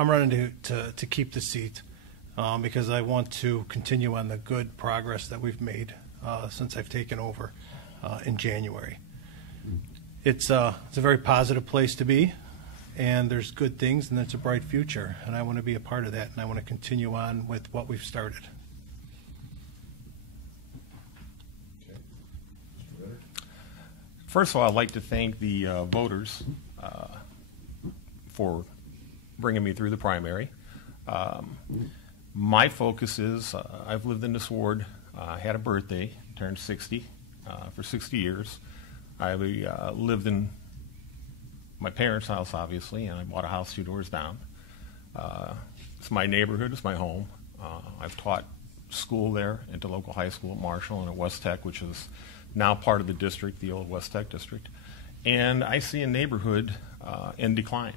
I'm running to keep the seat because I want to continue on the good progress that we've made since I've taken over in January. It's a very positive place to be, and there's good things, and it's a bright future, and I want to be a part of that, and I want to continue on with what we've started. Okay. Mr. Ritter? First of all, I'd like to thank the voters for bringing me through the primary. My focus is I've lived in this ward. I had a birthday, turned 60 for 60 years. I lived in my parents' house, obviously, and I bought a house 2 doors down. It's my neighborhood. It's my home. I've taught school there at the local high school at Marshall and at West Tech, which is now part of the district, the old West Tech district. And I see a neighborhood in decline.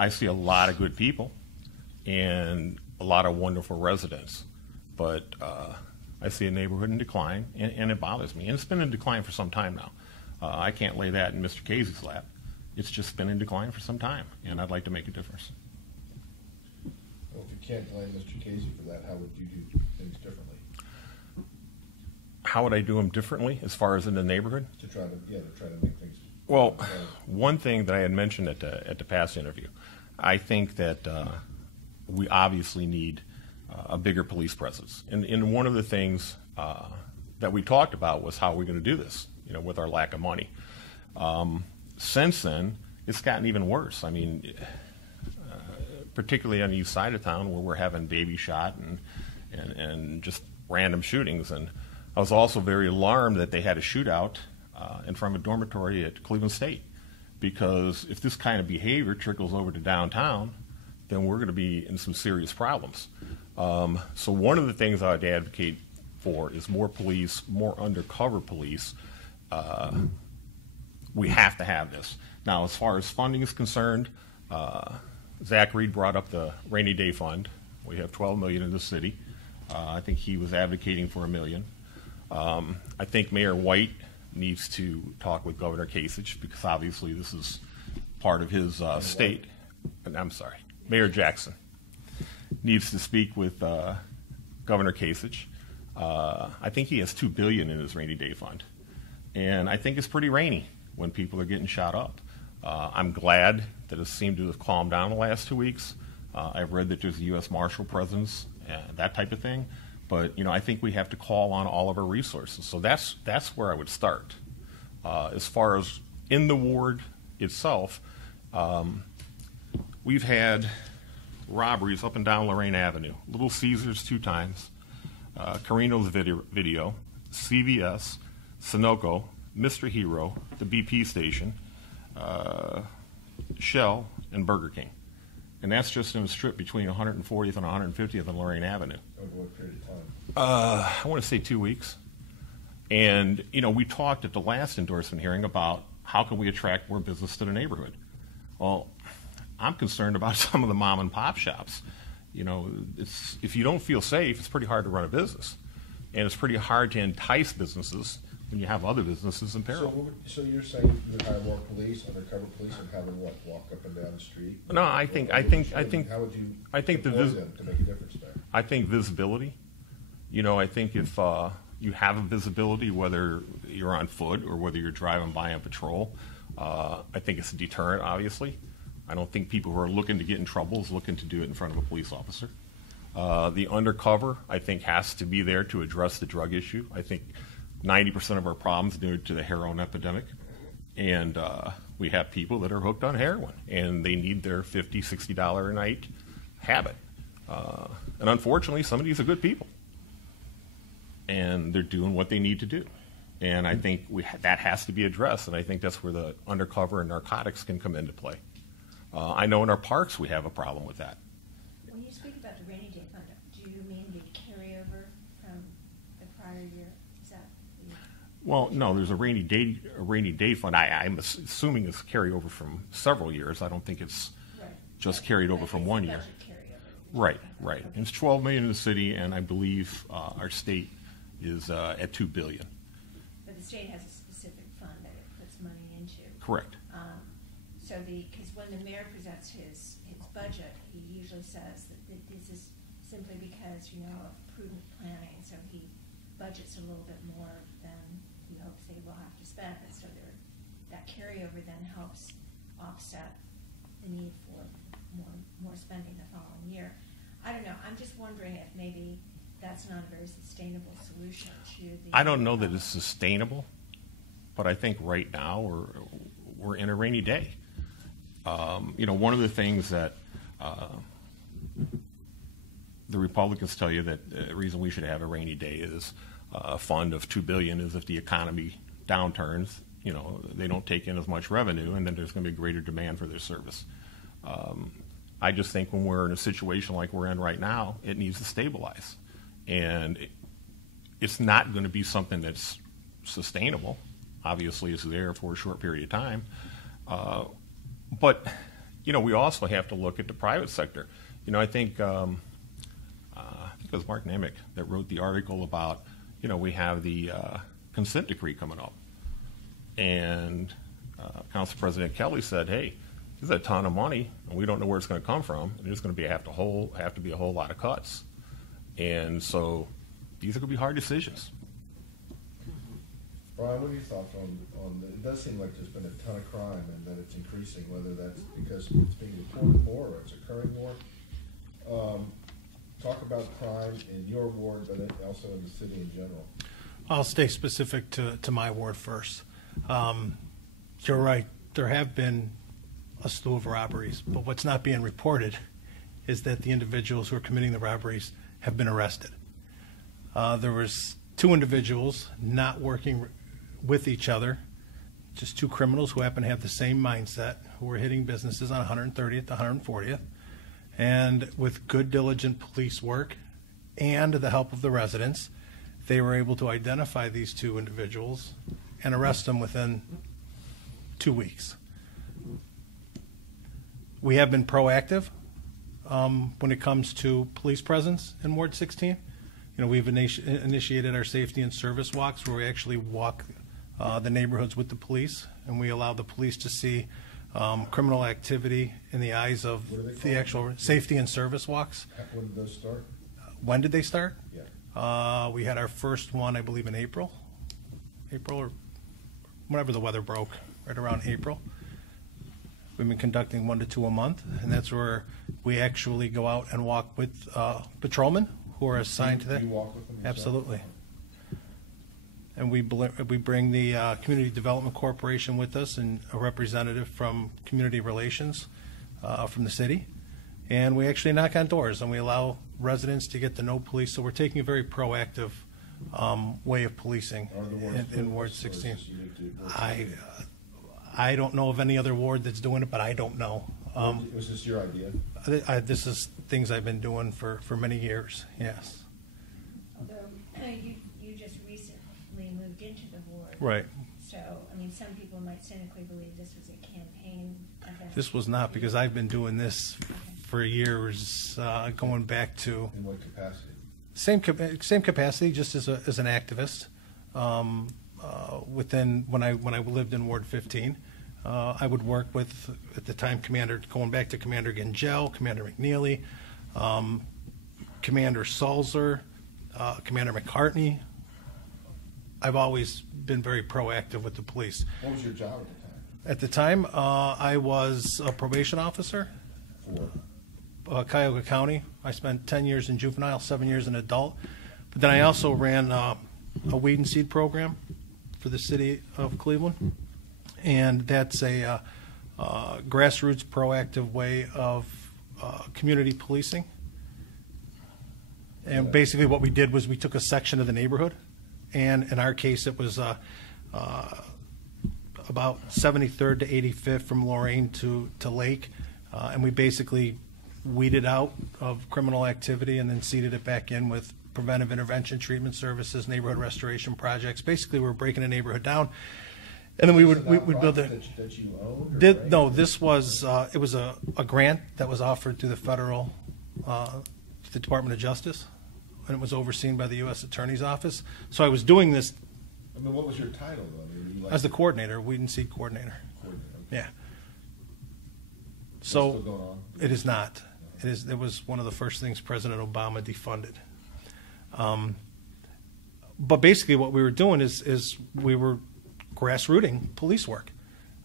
I see a lot of good people and a lot of wonderful residents, but I see a neighborhood in decline, and it bothers me. And it's been in decline for some time now. I can't lay that in Mr. Kazy's lap. It's just been in decline for some time, and I'd like to make a difference. Well, if you can't blame Mr. Kazy for that, how would you do things differently? How would I do them differently as far as in the neighborhood? To try to make things. Well, one thing that I had mentioned at the past interview, I think that we obviously need a bigger police presence. And one of the things that we talked about was how we're going to do this, with our lack of money. Since then, it's gotten even worse. I mean, particularly on the east side of town where we're having baby shot and just random shootings. And I was also very alarmed that they had a shootout in front of a dormitory at Cleveland State, because if this kind of behavior trickles over to downtown, then we're going to be in some serious problems. So one of the things I'd advocate for is more police, more undercover police. We have to have this. Now, as far as funding is concerned, Zach Reed brought up the rainy day fund. We have $12 million in the city. I think he was advocating for $1 million. I think Mayor White needs to talk with Governor Kasich, because obviously this is part of his state. I'm sorry, Mayor Jackson needs to speak with Governor Kasich. I think he has $2 billion in his rainy day fund, and I think it's pretty rainy when people are getting shot up. I'm glad that it seemed to have calmed down the last 2 weeks. I've read that there's a U.S. Marshal presence, that type of thing. But I think we have to call on all of our resources. So that's where I would start. As far as in the ward itself, we've had robberies up and down Lorraine Avenue. Little Caesars 2 times, Carino's video, CVS, Sunoco, Mr. Hero, the BP station, Shell, and Burger King. And that's just in a strip between 140th and 150th and Lorraine Avenue. Over what period of time? I want to say 2 weeks. And, we talked at the last endorsement hearing about how can we attract more business to the neighborhood. Well, I'm concerned about some of the mom and pop shops. If you don't feel safe, it's pretty hard to run a business. And it's pretty hard to entice businesses when you have other businesses in peril. So you're saying you would hire more police, undercover police, and have them walk up and down the street? No, I think how would you deploy them to make a difference there? I think visibility. I think if you have a visibility, whether you're on foot or whether you're driving by on patrol, I think it's a deterrent. Obviously, I don't think people who are looking to get in trouble is looking to do it in front of a police officer. The undercover, I think, has to be there to address the drug issue. I think 90% of our problems are due to the heroin epidemic, and we have people that are hooked on heroin, and they need their $50, $60 a night habit. And unfortunately, some of these are good people, and they're doing what they need to do. And I think that has to be addressed, and I think that's where the undercover and narcotics can come into play. I know in our parks we have a problem with that. When you speak about the rainy day fund, do you mean the carryover from the prior year? Is that Well, no, there's a rainy day fund. I'm assuming it's carryover from several years. I don't think it's just carried over from 1 year. Right. And it's $12 million in the city, and I believe our state is at $2 billion. But the state has a specific fund that it puts money into. Correct. Because when the mayor presents his budget, he usually says that this is simply because, of prudent planning, so he budgets a little bit more than he hopes they will have to spend, and so that carryover then helps offset the need for more spending the following year. I don't know, I'm just wondering if maybe that's not a very sustainable solution to the... I don't know that it's sustainable, but I think right now we're in a rainy day. One of the things that the Republicans tell you that the reason we should have a rainy day is a fund of $2 billion is if the economy downturns, they don't take in as much revenue, and then there's going to be greater demand for their service. I just think when we're in a situation like we're in right now, it needs to stabilize. And it's not going to be something that's sustainable. Obviously, it's there for a short period of time. But we also have to look at the private sector. I think it was Mark Nemec that wrote the article about, we have the consent decree coming up. And Council President Kelly said, hey, there's a ton of money, and we don't know where it's going to come from. And there's going to have to be a whole lot of cuts. And so these are going to be hard decisions. Brian, what are your thoughts on it does seem like there's been a ton of crime and that it's increasing, whether that's because it's being reported more or it's occurring more. Talk about crime in your ward, but also in the city in general. I'll stay specific to my ward first. You're right, there have been a slew of robberies, but what's not being reported is that the individuals who are committing the robberies have been arrested. There was 2 individuals not working with each other, just 2 criminals who happen to have the same mindset, who were hitting businesses on 130th to 140th. And with good, diligent police work and the help of the residents, they were able to identify these 2 individuals and arrest them within 2 weeks. We have been proactive when it comes to police presence in Ward 16. We've initiated our safety and service walks where we actually walk the neighborhoods with the police, and we allow the police to see criminal activity in the eyes of the actual safety and service walks. When did those start? When did they start? Yeah. We had our first one, I believe, in April or whenever the weather broke, right around April. We've been conducting 1 to 2 a month, and that's where we actually go out and walk with patrolmen who are assigned to that. Do you walk with them yourself? Absolutely. And we bring the Community Development Corporation with us and a representative from Community Relations from the city. And we actually knock on doors and we allow residents to get to know police. So we're taking a very proactive way of policing in Ward 16. I don't know of any other ward that's doing it, but I don't know. Was this your idea? This is things I've been doing for many years, yes. Although you just recently moved into the ward. Right. So, some people might cynically believe this was a campaign event. This was not, because I've been doing this for years, going back to... In what capacity? Same capacity, just as an activist. Within when I lived in Ward 15, I would work with, at the time, going back to Commander Gingell, Commander McNeely, Commander Salzer, Commander McCartney. I've always been very proactive with the police. What was your job at the time? At the time, I was a probation officer. For? Cuyahoga County. I spent 10 years in juvenile, 7 years in adult. But then I also ran a weed and seed program for the city of Cleveland. And that's a grassroots proactive way of community policing. And basically what we did was we took a section of the neighborhood, and in our case it was about 73rd to 85th from Lorraine to Lake, and we basically weeded out of criminal activity and then seeded it back in with preventive intervention treatment services, neighborhood restoration projects. Basically we're breaking a neighborhood down. And then we'd build it. That you owned? This was it was a grant that was offered through the federal, the Department of Justice, and it was overseen by the U.S. Attorney's Office. So I was doing this. What was your title though? As the coordinator, weed and seed coordinator. Coordinator. Yeah. So still going on? it is not. It was one of the first things President Obama defunded. But basically what we were doing is we were grassrooting police work.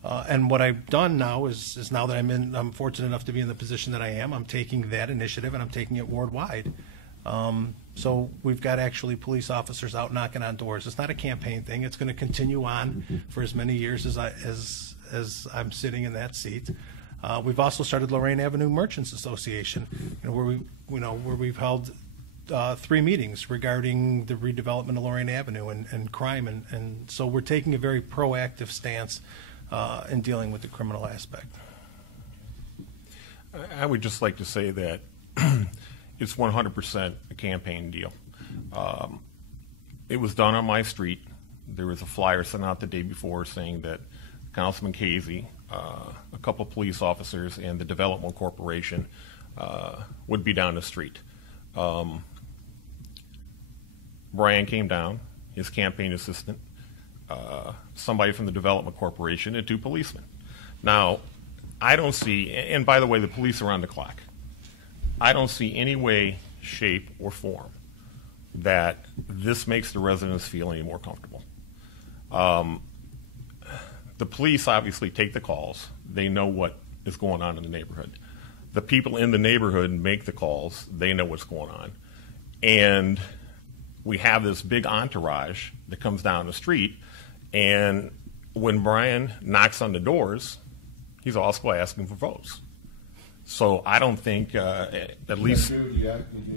And what I've done now is now that I'm fortunate enough to be in the position that I am, I'm taking that initiative and I'm taking it worldwide. So we've got actually police officers out knocking on doors. It's not a campaign thing. It's going to continue on for as many years as I'm sitting in that seat. We've also started Lorraine Avenue Merchants Association, where we've held 3 meetings regarding the redevelopment of Lorraine Avenue and crime, and so we're taking a very proactive stance in dealing with the criminal aspect. I would just like to say that it's 100% a campaign deal. It was done on my street. There was a flyer sent out the day before saying that Councilman Kazy, a couple of police officers, and the Development Corporation would be down the street. Brian came down, his campaign assistant, somebody from the Development Corporation, and 2 policemen. Now, I don't see, and by the way, the police are on the clock. I don't see any way, shape, or form that this makes the residents feel any more comfortable. The police obviously take the calls. They know what is going on in the neighborhood. The people in the neighborhood make the calls. They know what's going on. And we have this big entourage that comes down the street, and when Brian knocks on the doors, he's also asking for votes. So I don't think, at least,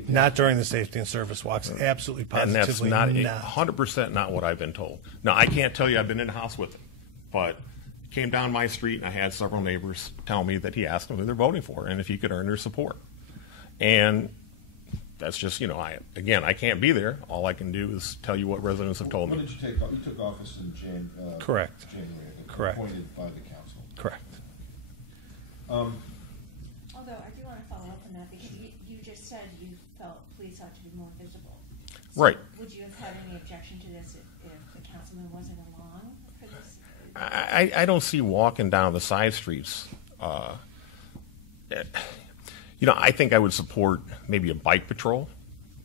Not during the safety and service walks. Absolutely, and that's positively not not. 100% not what I've been told. Now, I can't tell you I've been in the house with him, but he came down my street, and I had several neighbors tell me that he asked them who they're voting for and if he could earn their support. And that's just, I can't be there. All I can do is tell you what residents have told me. When did you take office? You took office in Correct. January, I think, Correct. appointed by the council. Correct. Although I do want to follow up on that because you just said you felt police ought to be more visible. So Right. would you have had any objection to this if the councilman wasn't along for this? I don't see walking down the side streets. I think I would support maybe a bike patrol,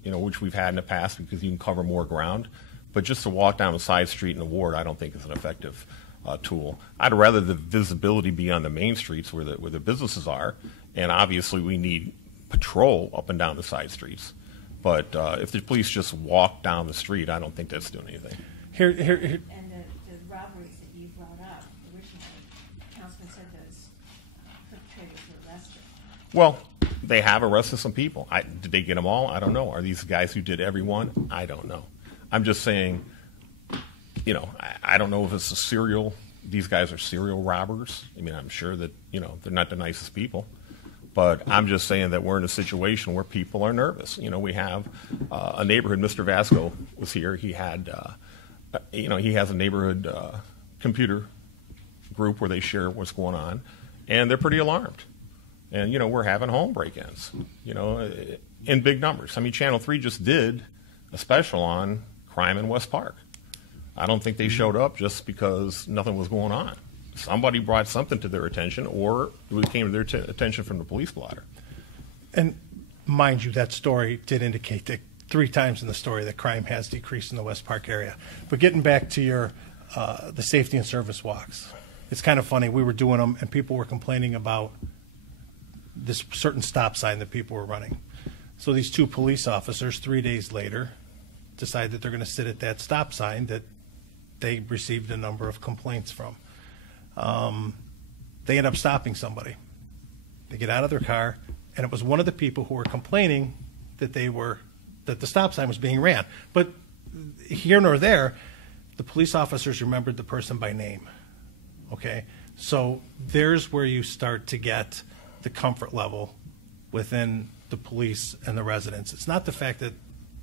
which we've had in the past because you can cover more ground. But just to walk down the side street in the ward, I don't think is an effective tool. I'd rather the visibility be on the main streets where the businesses are, and obviously we need patrol up and down the side streets. But if the police just walk down the street, I don't think that's doing anything. Here. And the robberies that you brought up originally, Councilman said those perpetrators were arrested. Well, they have arrested some people. Did they get them all? I don't know. Are these guys who did every one? I don't know. I'm just saying, I don't know if it's these guys are serial robbers. I mean, I'm sure that, they're not the nicest people. But I'm just saying that we're in a situation where people are nervous. We have a neighborhood. Mr. Vasco was here. He had, he has a neighborhood computer group where they share what's going on, and they're pretty alarmed. And, we're having home break-ins, in big numbers. I mean, Channel 3 just did a special on crime in West Park. I don't think they showed up just because nothing was going on. Somebody brought something to their attention, or it came to their attention from the police blotter. And mind you, that story did indicate that 3 times in the story that crime has decreased in the West Park area. But getting back to your the safety and service walks, it's kind of funny. We were doing them, and people were complaining about this certain stop sign that people were running. So these 2 police officers, 3 days later, decide that they're going to sit at that stop sign that they received a number of complaints from. They end up stopping somebody. They get out of their car, and it was one of the people who were complaining that the stop sign was being ran. But here nor there, the police officers remembered the person by name. Okay? So there's where you start to get the comfort level within the police and the residents. It's not the fact that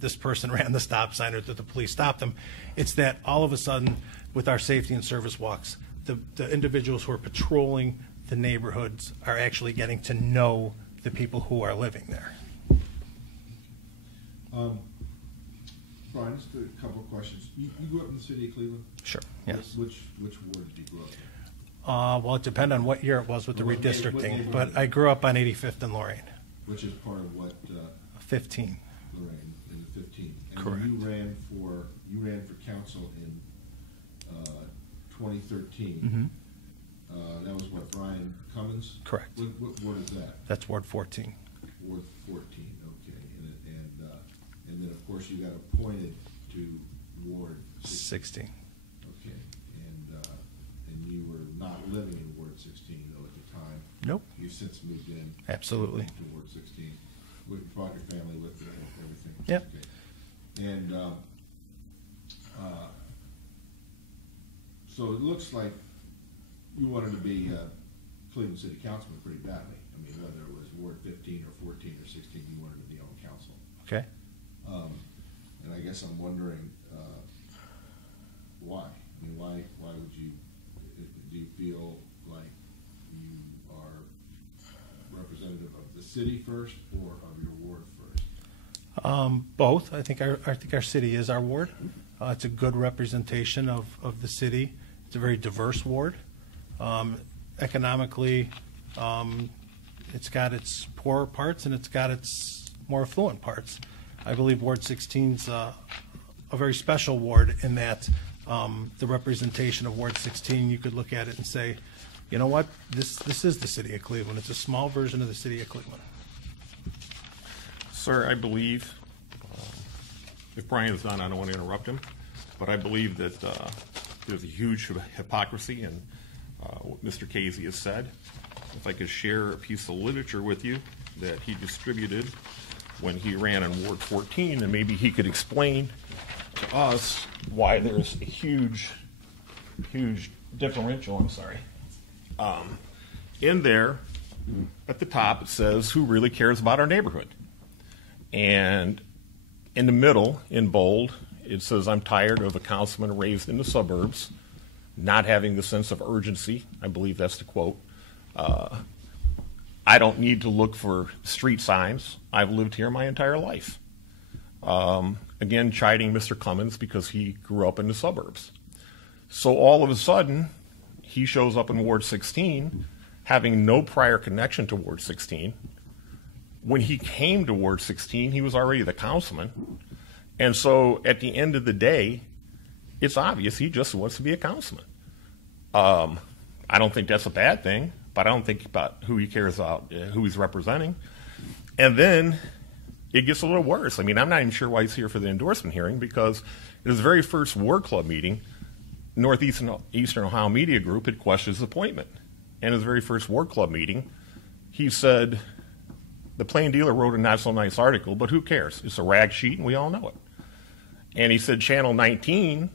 this person ran the stop sign or that the police stopped them. It's that all of a sudden, with our safety and service walks, the individuals who are patrolling the neighborhoods are actually getting to know the people who are living there. Brian, just a couple of questions. You grew up in the city of Cleveland? Sure. Yes. Which ward did you grow up Well, it depended on what year it was with the What redistricting, neighborhood? but I grew up on 85th and Lorraine, Which is part of what, 15. Lorraine, in the 15. And Correct. you ran for council in 2013. That was what, Brian Cummins? Correct. What ward is that? That's Ward 14. Ward 14, okay. And then, of course, you got appointed to Ward 16. 16. Okay. And you were not living in Ward 16, though, at the time. Nope. You've since moved in. Absolutely. To Ward 16. Brought your family with you and everything. Yep. Okay. And so it looks like you wanted to be Cleveland City Councilman pretty badly. I mean, whether it was Ward 15 or 14 or 16, you wanted to be on council. Okay. And I guess I'm wondering why. I mean, why would you? Do you feel like you are representative of the city first or of your ward first? Both. I think our city is our ward. It's a good representation of the city. It's a very diverse ward. Economically, it's got its poorer parts and it's got its more affluent parts. I believe Ward 16's a very special ward in that the representation of Ward 16, you could look at it and say, you know what, this is the city of Cleveland. It's a small version of the city of Cleveland. Sir, I believe, if Brian is on, I don't want to interrupt him, but I believe that there's a huge hypocrisy in what Mr. Kazy has said. If I could share a piece of literature with you that he distributed when he ran in Ward 14, and maybe he could explain to us why there's a huge differential, I'm sorry. In there, at the top, it says, who really cares about our neighborhood? And in the middle, in bold, it says, I'm tired of a councilman raised in the suburbs, not having the sense of urgency. I believe that's the quote. I don't need to look for street signs. I've lived here my entire life. Again, chiding Mr. Clemens because he grew up in the suburbs. So all of a sudden, he shows up in Ward 16, having no prior connection to Ward 16. When he came to Ward 16, he was already the councilman. And so at the end of the day, it's obvious he just wants to be a councilman. I don't think that's a bad thing, but I don't think about who he cares about, who he's representing. And then it gets a little worse. I mean, I'm not even sure why he's here for the endorsement hearing, because in his very first Ward Club meeting, Northeastern Ohio Media Group had questioned his appointment. And his very first Ward Club meeting, he said, the Plain Dealer wrote a not so nice article, but who cares? It's a rag sheet and we all know it. And he said Channel 19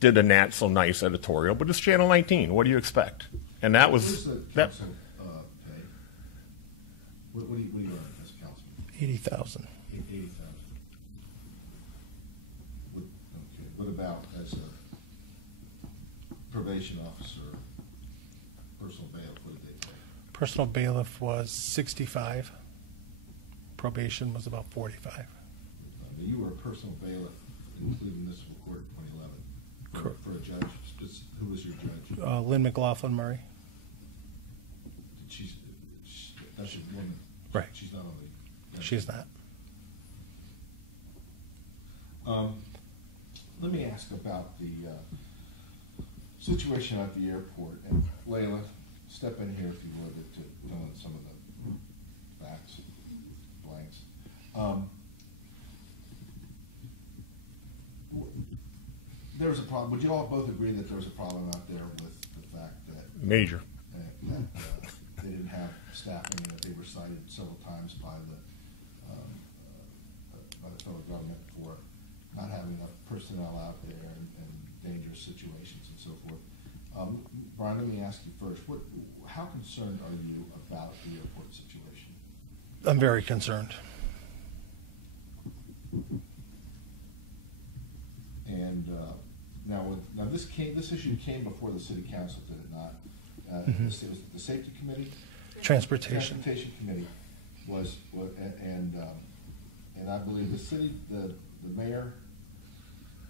did a not so nice editorial, but it's Channel 19. What do you expect? And that was What is the that. council pay? What do you earn as a councilman? 80,000. 80,000. Okay. What about as a probation officer, personal bailiff? What did they pay? Personal bailiff was 65. Probation was about 45. You were a personal bailiff in Cleveland Municipal Court in 2011. Correct. For a judge. Who was your judge? Lynn McLaughlin Murray. That's your woman. Right. She's not on the. She's not. Let me ask about the situation at the airport. And Layla, step in here if you would to fill in some of the facts, blanks. There was a problem. Would you all both agree that there was a problem out there with the fact that Major. They didn't have staffing, and that they were cited several times by the federal government for not having enough personnel out there and dangerous situations and so forth. Brian, let me ask you first. How concerned are you about the airport situation? I'm very concerned. And now this issue came before the city council, did it not? Mm-hmm. It was the safety committee. Transportation. Transportation committee was and I believe the city, the mayor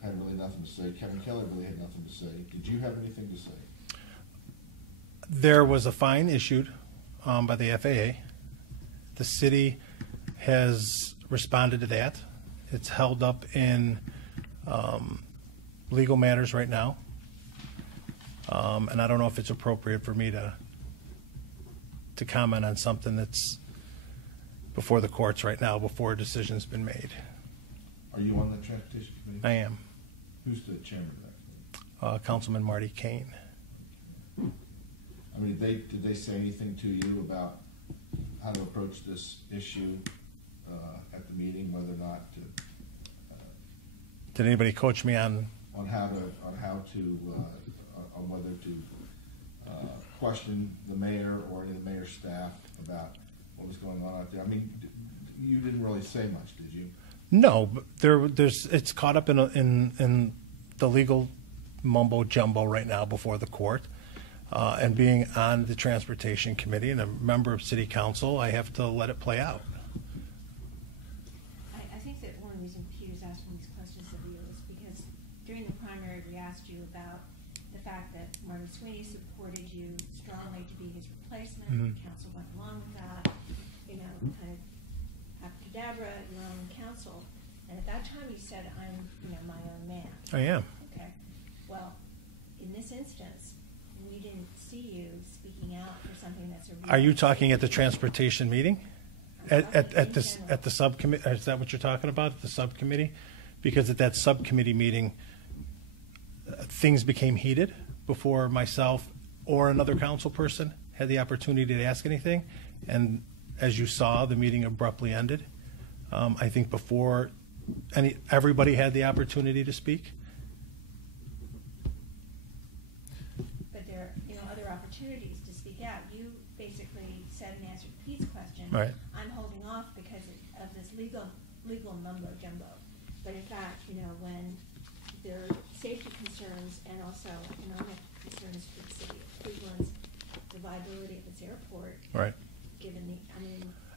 had really nothing to say. Kevin Keller really had nothing to say. Did you have anything to say? There was a fine issued by the FAA. The city has responded to that. It's held up in legal matters right now. And I don't know if it's appropriate for me to comment on something that's before the courts right now, before a decision's been made. Are you on the transportation committee? I am. Who's the chairman of that committee? Councilman Marty Kane. I mean, did they say anything to you about how to approach this issue at the meeting, whether or not to? Did anybody coach me on? On whether to question the mayor or any of the mayor's staff about what was going on out there? I mean, you didn't really say much, did you? No, but there's it's caught up in the legal mumbo jumbo right now before the court. And being on the transportation committee and a member of city council, I have to let it play out. I think that one reason Peter's asking these questions of you is because during the primary we asked you about the fact that Marty Sweeney supported you strongly to be his replacement. Mm-hmm. Council went along with that. You know, kind of abracadabra, your own council. And at that time you said, I'm, my own man. I am. Okay. Well, in this instance, we didn't see you speaking out for something that's a real. Are you talking at the transportation meeting? At the subcommittee? Is that what you're talking about? The subcommittee? Because at that subcommittee meeting, things became heated before myself or another council person had the opportunity to ask anything. And as you saw, the meeting abruptly ended. I think before everybody had the opportunity to speak. But there are other opportunities to speak out. You basically said in answer to Pete's question, Right. I'm holding off because of this legal mumbo jumbo. But in fact, when there are safety concerns and also economic concerns for the city of Cleveland's the viability of its airport, Right. given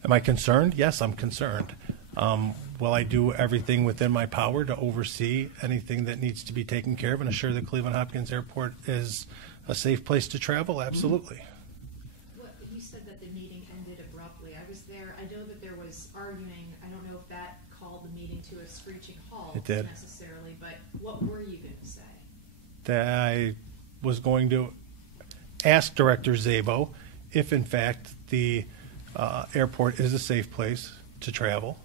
Am I concerned? Yes, I'm concerned. Will I do everything within my power to oversee anything that needs to be taken care of and assure that Cleveland Hopkins Airport is a safe place to travel? Absolutely. Well, you said that the meeting ended abruptly. I was there. I know that there was arguing. I don't know if that called the meeting to a screeching halt It did. necessarily, but what were you going to say? That I was going to ask Director Szabo if, in fact, the airport is a safe place to travel.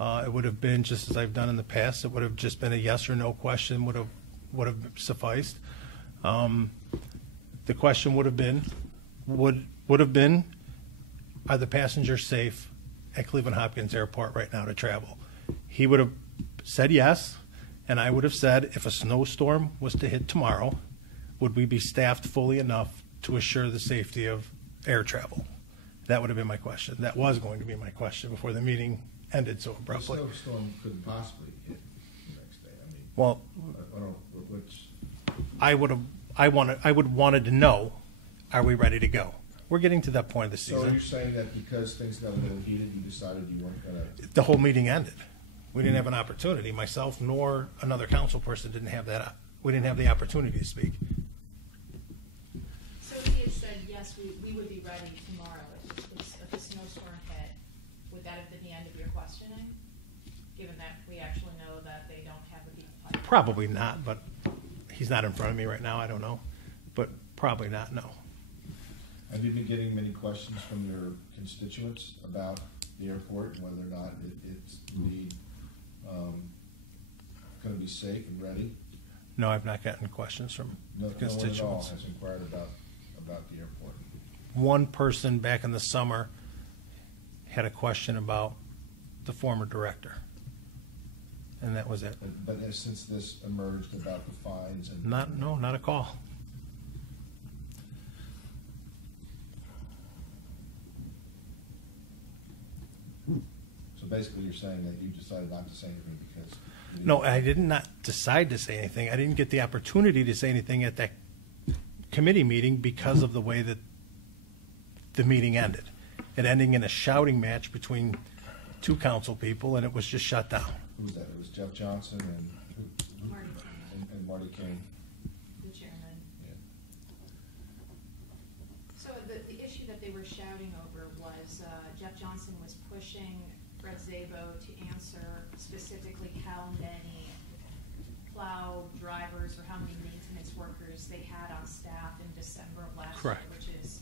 It would have been, just as I've done in the past, it would have just been a yes or no question would have sufficed. The question would have been, are the passengers safe at Cleveland Hopkins Airport right now to travel? He would have said yes, and I would have said, if a snowstorm was to hit tomorrow, would we be staffed fully enough to assure the safety of air travel? That would have been my question. That was going to be my question before the meeting ended so abruptly. The snowstorm couldn't possibly hit the next day. I mean, Well, I don't know which. I would wanted to know, are we ready to go? We're getting to that point of the So season. you're saying that because things got a little heated, you decided you weren't going to. The whole meeting ended. We didn't have an opportunity. Myself nor another council person didn't have that. We didn't have the opportunity to speak. So if he had said, yes, we would be ready tomorrow if the snowstorm hit, would that have been the end of your questioning? Given that we actually know that they don't have the people pipeline? Probably not, but he's not in front of me right now. I don't know. But probably not, no. Have you been getting many questions from your constituents about the airport and whether or not it's indeed going to be safe and ready? No, I've not gotten questions from No one at all constituents. has inquired about the airport. One person back in the summer had a question about the former director. And that was it. But since this emerged about the fines and. Not a call. So basically you're saying that you decided not to say anything because. No, I did not decide to say anything. I didn't get the opportunity to say anything at that committee meeting because of the way that the meeting ended. It ending in a shouting match between two council people, and it was just shut down. Who was that? It was Jeff Johnson and Marty Kane, and Marty King. the chairman. Yeah. issue that they were shouting over was Jeff Johnson was pushing Fred Szabo to answer specifically how many plow drivers or how many maintenance workers they had on staff in December of last Correct. year, which is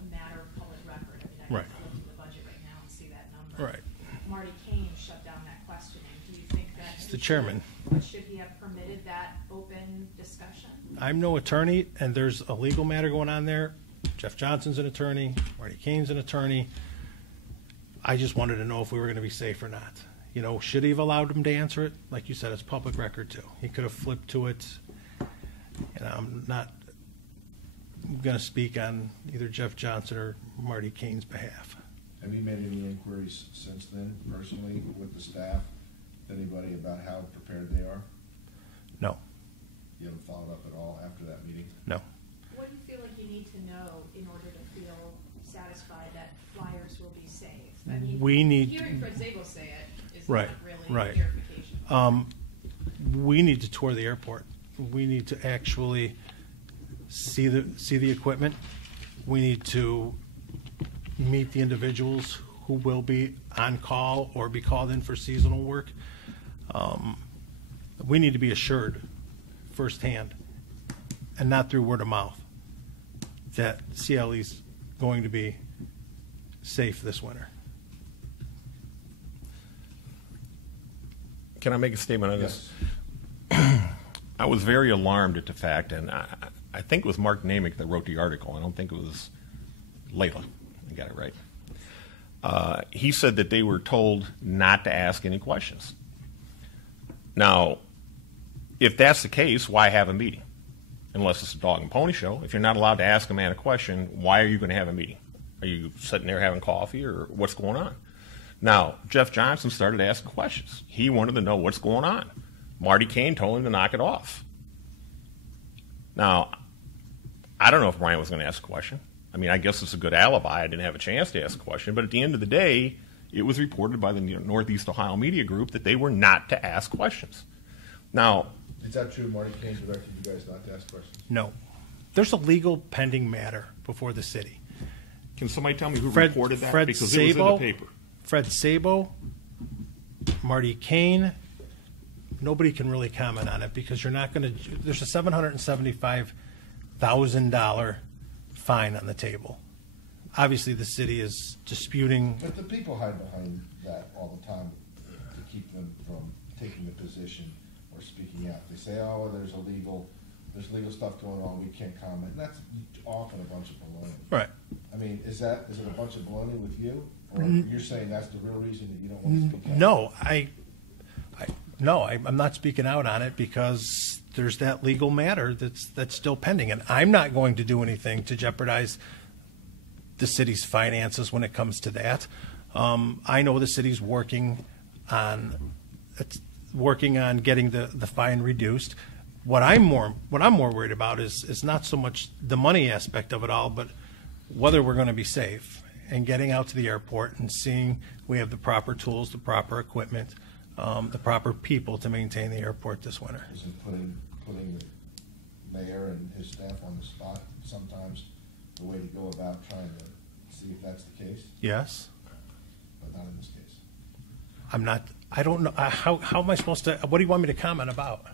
a matter of public record. I mean, I Right. can look through the budget right now and see that number. Right. Marty Kane shut down that questioning. Do you think that He's the chairman. should he have permitted that open discussion? I'm no attorney, and there's a legal matter going on there. Jeff Johnson's an attorney, Marty Kane's an attorney. I just wanted to know if we were going to be safe or not. You know, should he have allowed him to answer it? Like you said, it's public record too. He could have flipped to it. And I'm not going to speak on either Jeff Johnson or Marty Kane's behalf. Have you made any inquiries since then, personally, with the staff, anybody about how prepared they are? No, You haven't followed up at all after that meeting? no. What do you feel like you need to know in order to feel satisfied that flyers will be safe? I mean, We need- hearing Fred Szabo say it is Right, not really right. clarification. We need to tour the airport. We need to actually see the equipment. We need to meet the individuals who will be on call or be called in for seasonal work. We need to be assured firsthand, and not through word of mouth, that CLE's going to be safe this winter. Can I make a statement on Yes. this? I was very alarmed at the fact, and I think it was Mark Namick that wrote the article. I don't think it was Layla. I got it right. He said that they were told not to ask any questions. Now, if that's the case, why have a meeting? Unless it's a dog and pony show. If you're not allowed to ask a man a question, why are you going to have a meeting? Are you sitting there having coffee, or what's going on? Now, Jeff Johnson started asking questions. He wanted to know what's going on. Marty Kane told him to knock it off. Now, I don't know if Brian was going to ask a question. I mean, I guess it's a good alibi. I didn't have a chance to ask a question. But at the end of the day, it was reported by the Northeast Ohio Media Group that they were not to ask questions. Now, Is that true? Marty Kane directed you guys not to ask questions? No. There's a legal pending matter before the city. can somebody tell me who Fred reported that? Szabo, Because it was in the paper. Fred Szabo, Marty Kane. Nobody can really comment on it because you're not going to. There's a $775,000 fine on the table. Obviously, the city is disputing. But the people hide behind that all the time to keep them from taking the position or speaking out. They say, "Oh, there's legal stuff going on. We can't comment." And that's often a bunch of baloney. Right. I mean, is it a bunch of baloney with you, or you're saying that's the real reason that you don't want to speak out? No, I'm not speaking out on it because there's that legal matter that's still pending, and I'm not going to do anything to jeopardize the city's finances when it comes to that. I know the city's working on getting the fine reduced. What I'm more worried about is not so much the money aspect of it all, but whether we're going to be safe and getting out to the airport and seeing we have the proper tools, the proper equipment, the proper people to maintain the airport this winter. Is it putting the mayor and his staff on the spot sometimes the way to go about trying to see if that's the case, Yes, but not in this case? I'm not. I don't know. How am I supposed to? What do you want me to comment about?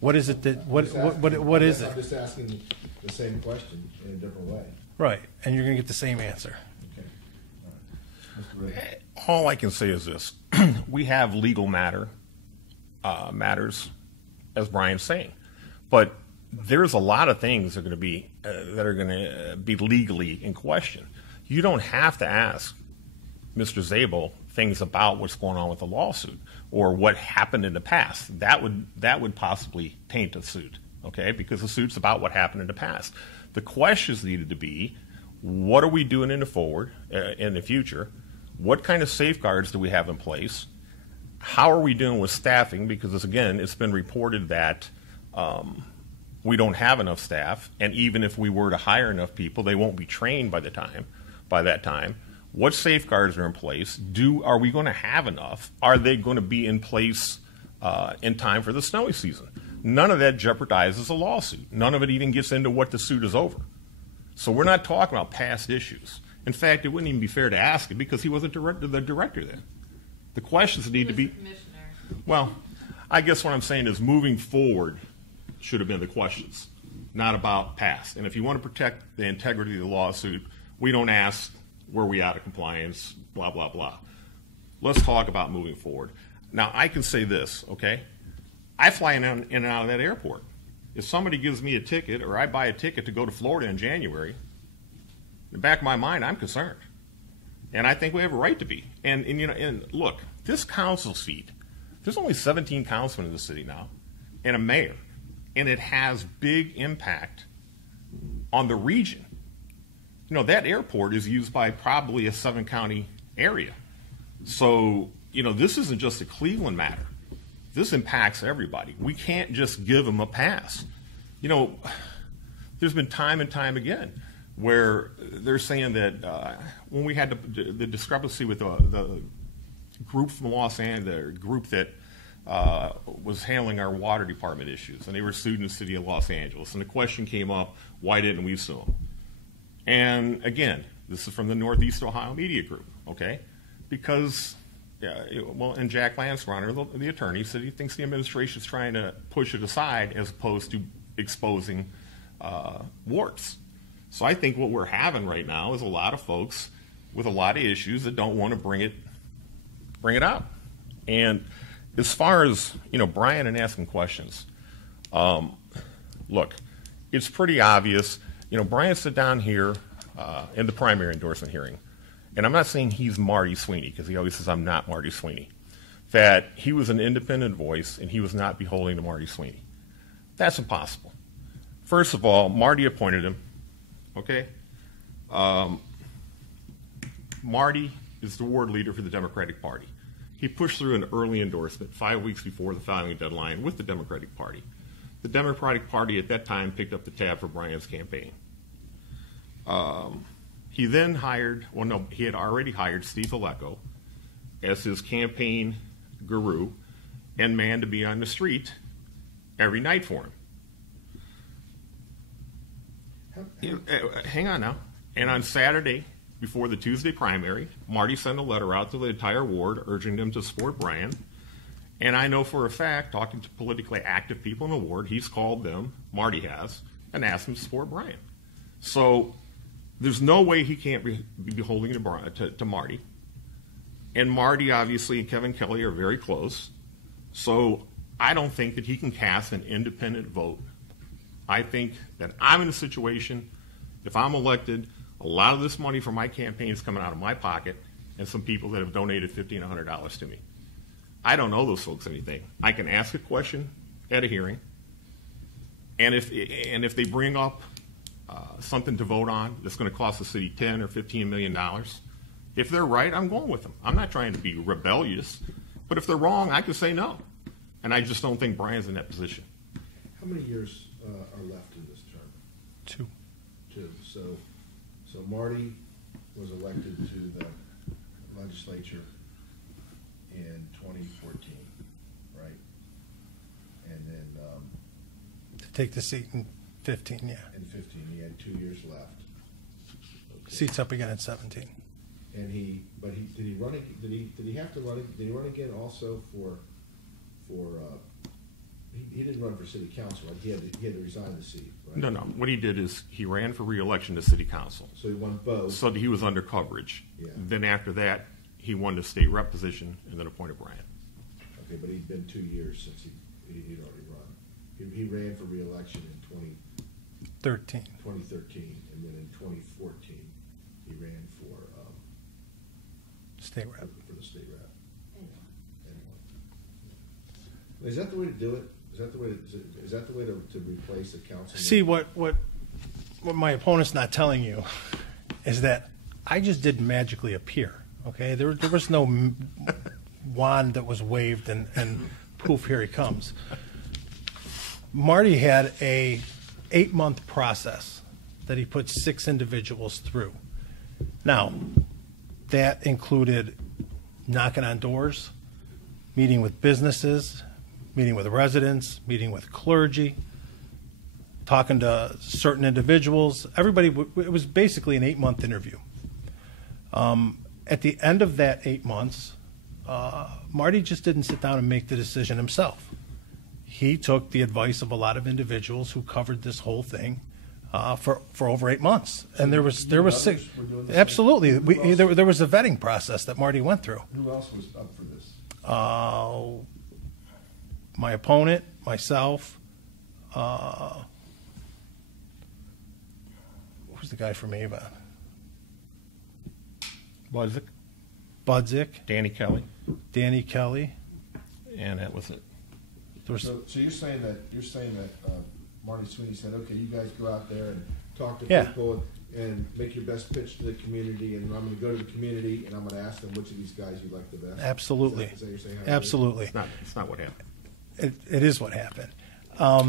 What is it that? What is I'm it? just asking the same question in a different way. Right, and you're going to get the same answer. Okay. All right. Mr. Ritter. All I can say is this: we have legal matters, as Brian's saying, but there's a lot of things that are going to be legally in question. You don't have to ask Mr. Szabo things about what's going on with the lawsuit or what happened in the past. That would possibly taint a suit, okay? Because the suit's about what happened in the past. The questions needed to be: what are we doing in the future? What kind of safeguards do we have in place? How are we doing with staffing? Because again, it's been reported that we don't have enough staff, and even if we were to hire enough people, they won't be trained by that time. What safeguards are in place? Are we going to have enough? Are they going to be in place in time for the snowy season? None of that jeopardizes a lawsuit. None of it even gets into what the suit is over. So we're not talking about past issues. In fact, it wouldn't even be fair to ask it because he wasn't the director then. The questions need to be. Well, I guess what I'm saying is moving forward should have been the questions, not about past. And if you want to protect the integrity of the lawsuit, we don't ask where we out of compliance, blah, blah, blah. Let's talk about moving forward. Now, I can say this, okay? I fly in and out of that airport. If somebody gives me a ticket or I buy a ticket to go to Florida in January, in the back of my mind, I'm concerned. And I think we have a right to be. And look, this council seat, there's only 17 councilmen in the city now and a mayor. And it has big impact on the region. That airport is used by probably a 7-county area. So, this isn't just a Cleveland matter. This impacts everybody. We can't just give them a pass. There's been time and time again where they're saying that when we had the discrepancy with the group from Los Angeles, the group that was handling our water department issues, and they were suing the city of Los Angeles, and the question came up, why didn't we sue them? And again, this is from the Northeast Ohio Media Group, okay? Because, and Jack Lansrunner, the attorney, said he thinks the administration is trying to push it aside as opposed to exposing warts. So I think what we're having right now is a lot of folks with a lot of issues that don't want to bring it out. And as far as, Brian and asking questions, look, it's pretty obvious. Brian sat down here in the primary endorsement hearing, and I'm not saying he's Marty Sweeney, because he always says I'm not Marty Sweeney, that he was an independent voice and he was not beholden to Marty Sweeney. That's impossible. First of all, Marty appointed him, okay? Marty is the ward leader for the Democratic Party. He pushed through an early endorsement 5 weeks before the filing deadline with the Democratic Party. The Democratic Party at that time picked up the tab for Brian's campaign. He then he had already hired Steve Alecko as his campaign guru and man to be on the street every night for him. Hang on now. And on Saturday, before the Tuesday primary, Marty sent a letter out to the entire ward urging them to support Brian. And I know for a fact, talking to politically active people in the ward, he's called them, Marty has, and asked them to support Brian. So there's no way he can't be beholden to Marty. And Marty, obviously, and Kevin Kelly are very close. So I don't think that he can cast an independent vote. I think that I'm in a situation, if I'm elected, a lot of this money for my campaign is coming out of my pocket and some people that have donated $50 and $100 to me. I don't owe those folks anything. I can ask a question at a hearing, and if they bring up something to vote on that's going to cost the city $10 or $15 million, if they're right, I'm going with them. I'm not trying to be rebellious, but if they're wrong, I can say no. And I just don't think Brian's in that position. How many years are left in this term? 2. 2. So Marty was elected to the legislature in 2014, right? And then To take the seat in 15, yeah. in 15, he had 2 years left. Okay. Seat's up again in 17. And did he run? Did he have to run? Did he run again also for? He didn't run for city council, right? He had to resign the seat, right? No. What he did is he ran for re-election to city council. So he won both. So he was under coverage. Yeah. Then after that, he won the state rep position and then appointed Brian. Okay, but he'd been 2 years since he'd already run. He ran for re-election in 2013, and then in 2014 he ran for State rep. For the state rep. Anyway. Is that the way to do it? Is that the way to replace the council? See, what my opponent's not telling you is that I just didn't magically appear. Okay, there was no wand that was waved and poof, here he comes. Marty had a 8-month process that he put 6 individuals through. Now, that included knocking on doors, meeting with businesses, meeting with residents, meeting with clergy, talking to certain individuals. Everybody, it was basically an 8-month interview. At the end of that 8 months, Marty just didn't sit down and make the decision himself. He took the advice of a lot of individuals who covered this whole thing for over 8 months, and there was six. Absolutely, there was a vetting process that Marty went through. Who else was up for this? My opponent, myself. Who's the guy from Avon? Budzik. Danny Kelly, and that was it. So you're saying that Marty Sweeney said, okay, you guys go out there and talk to Yeah. people and make your best pitch to the community, and I'm going to go to the community and I'm going to ask them which of these guys you like the best. Absolutely. Is that you're saying? How it is? Absolutely. It's not what happened. It is what happened.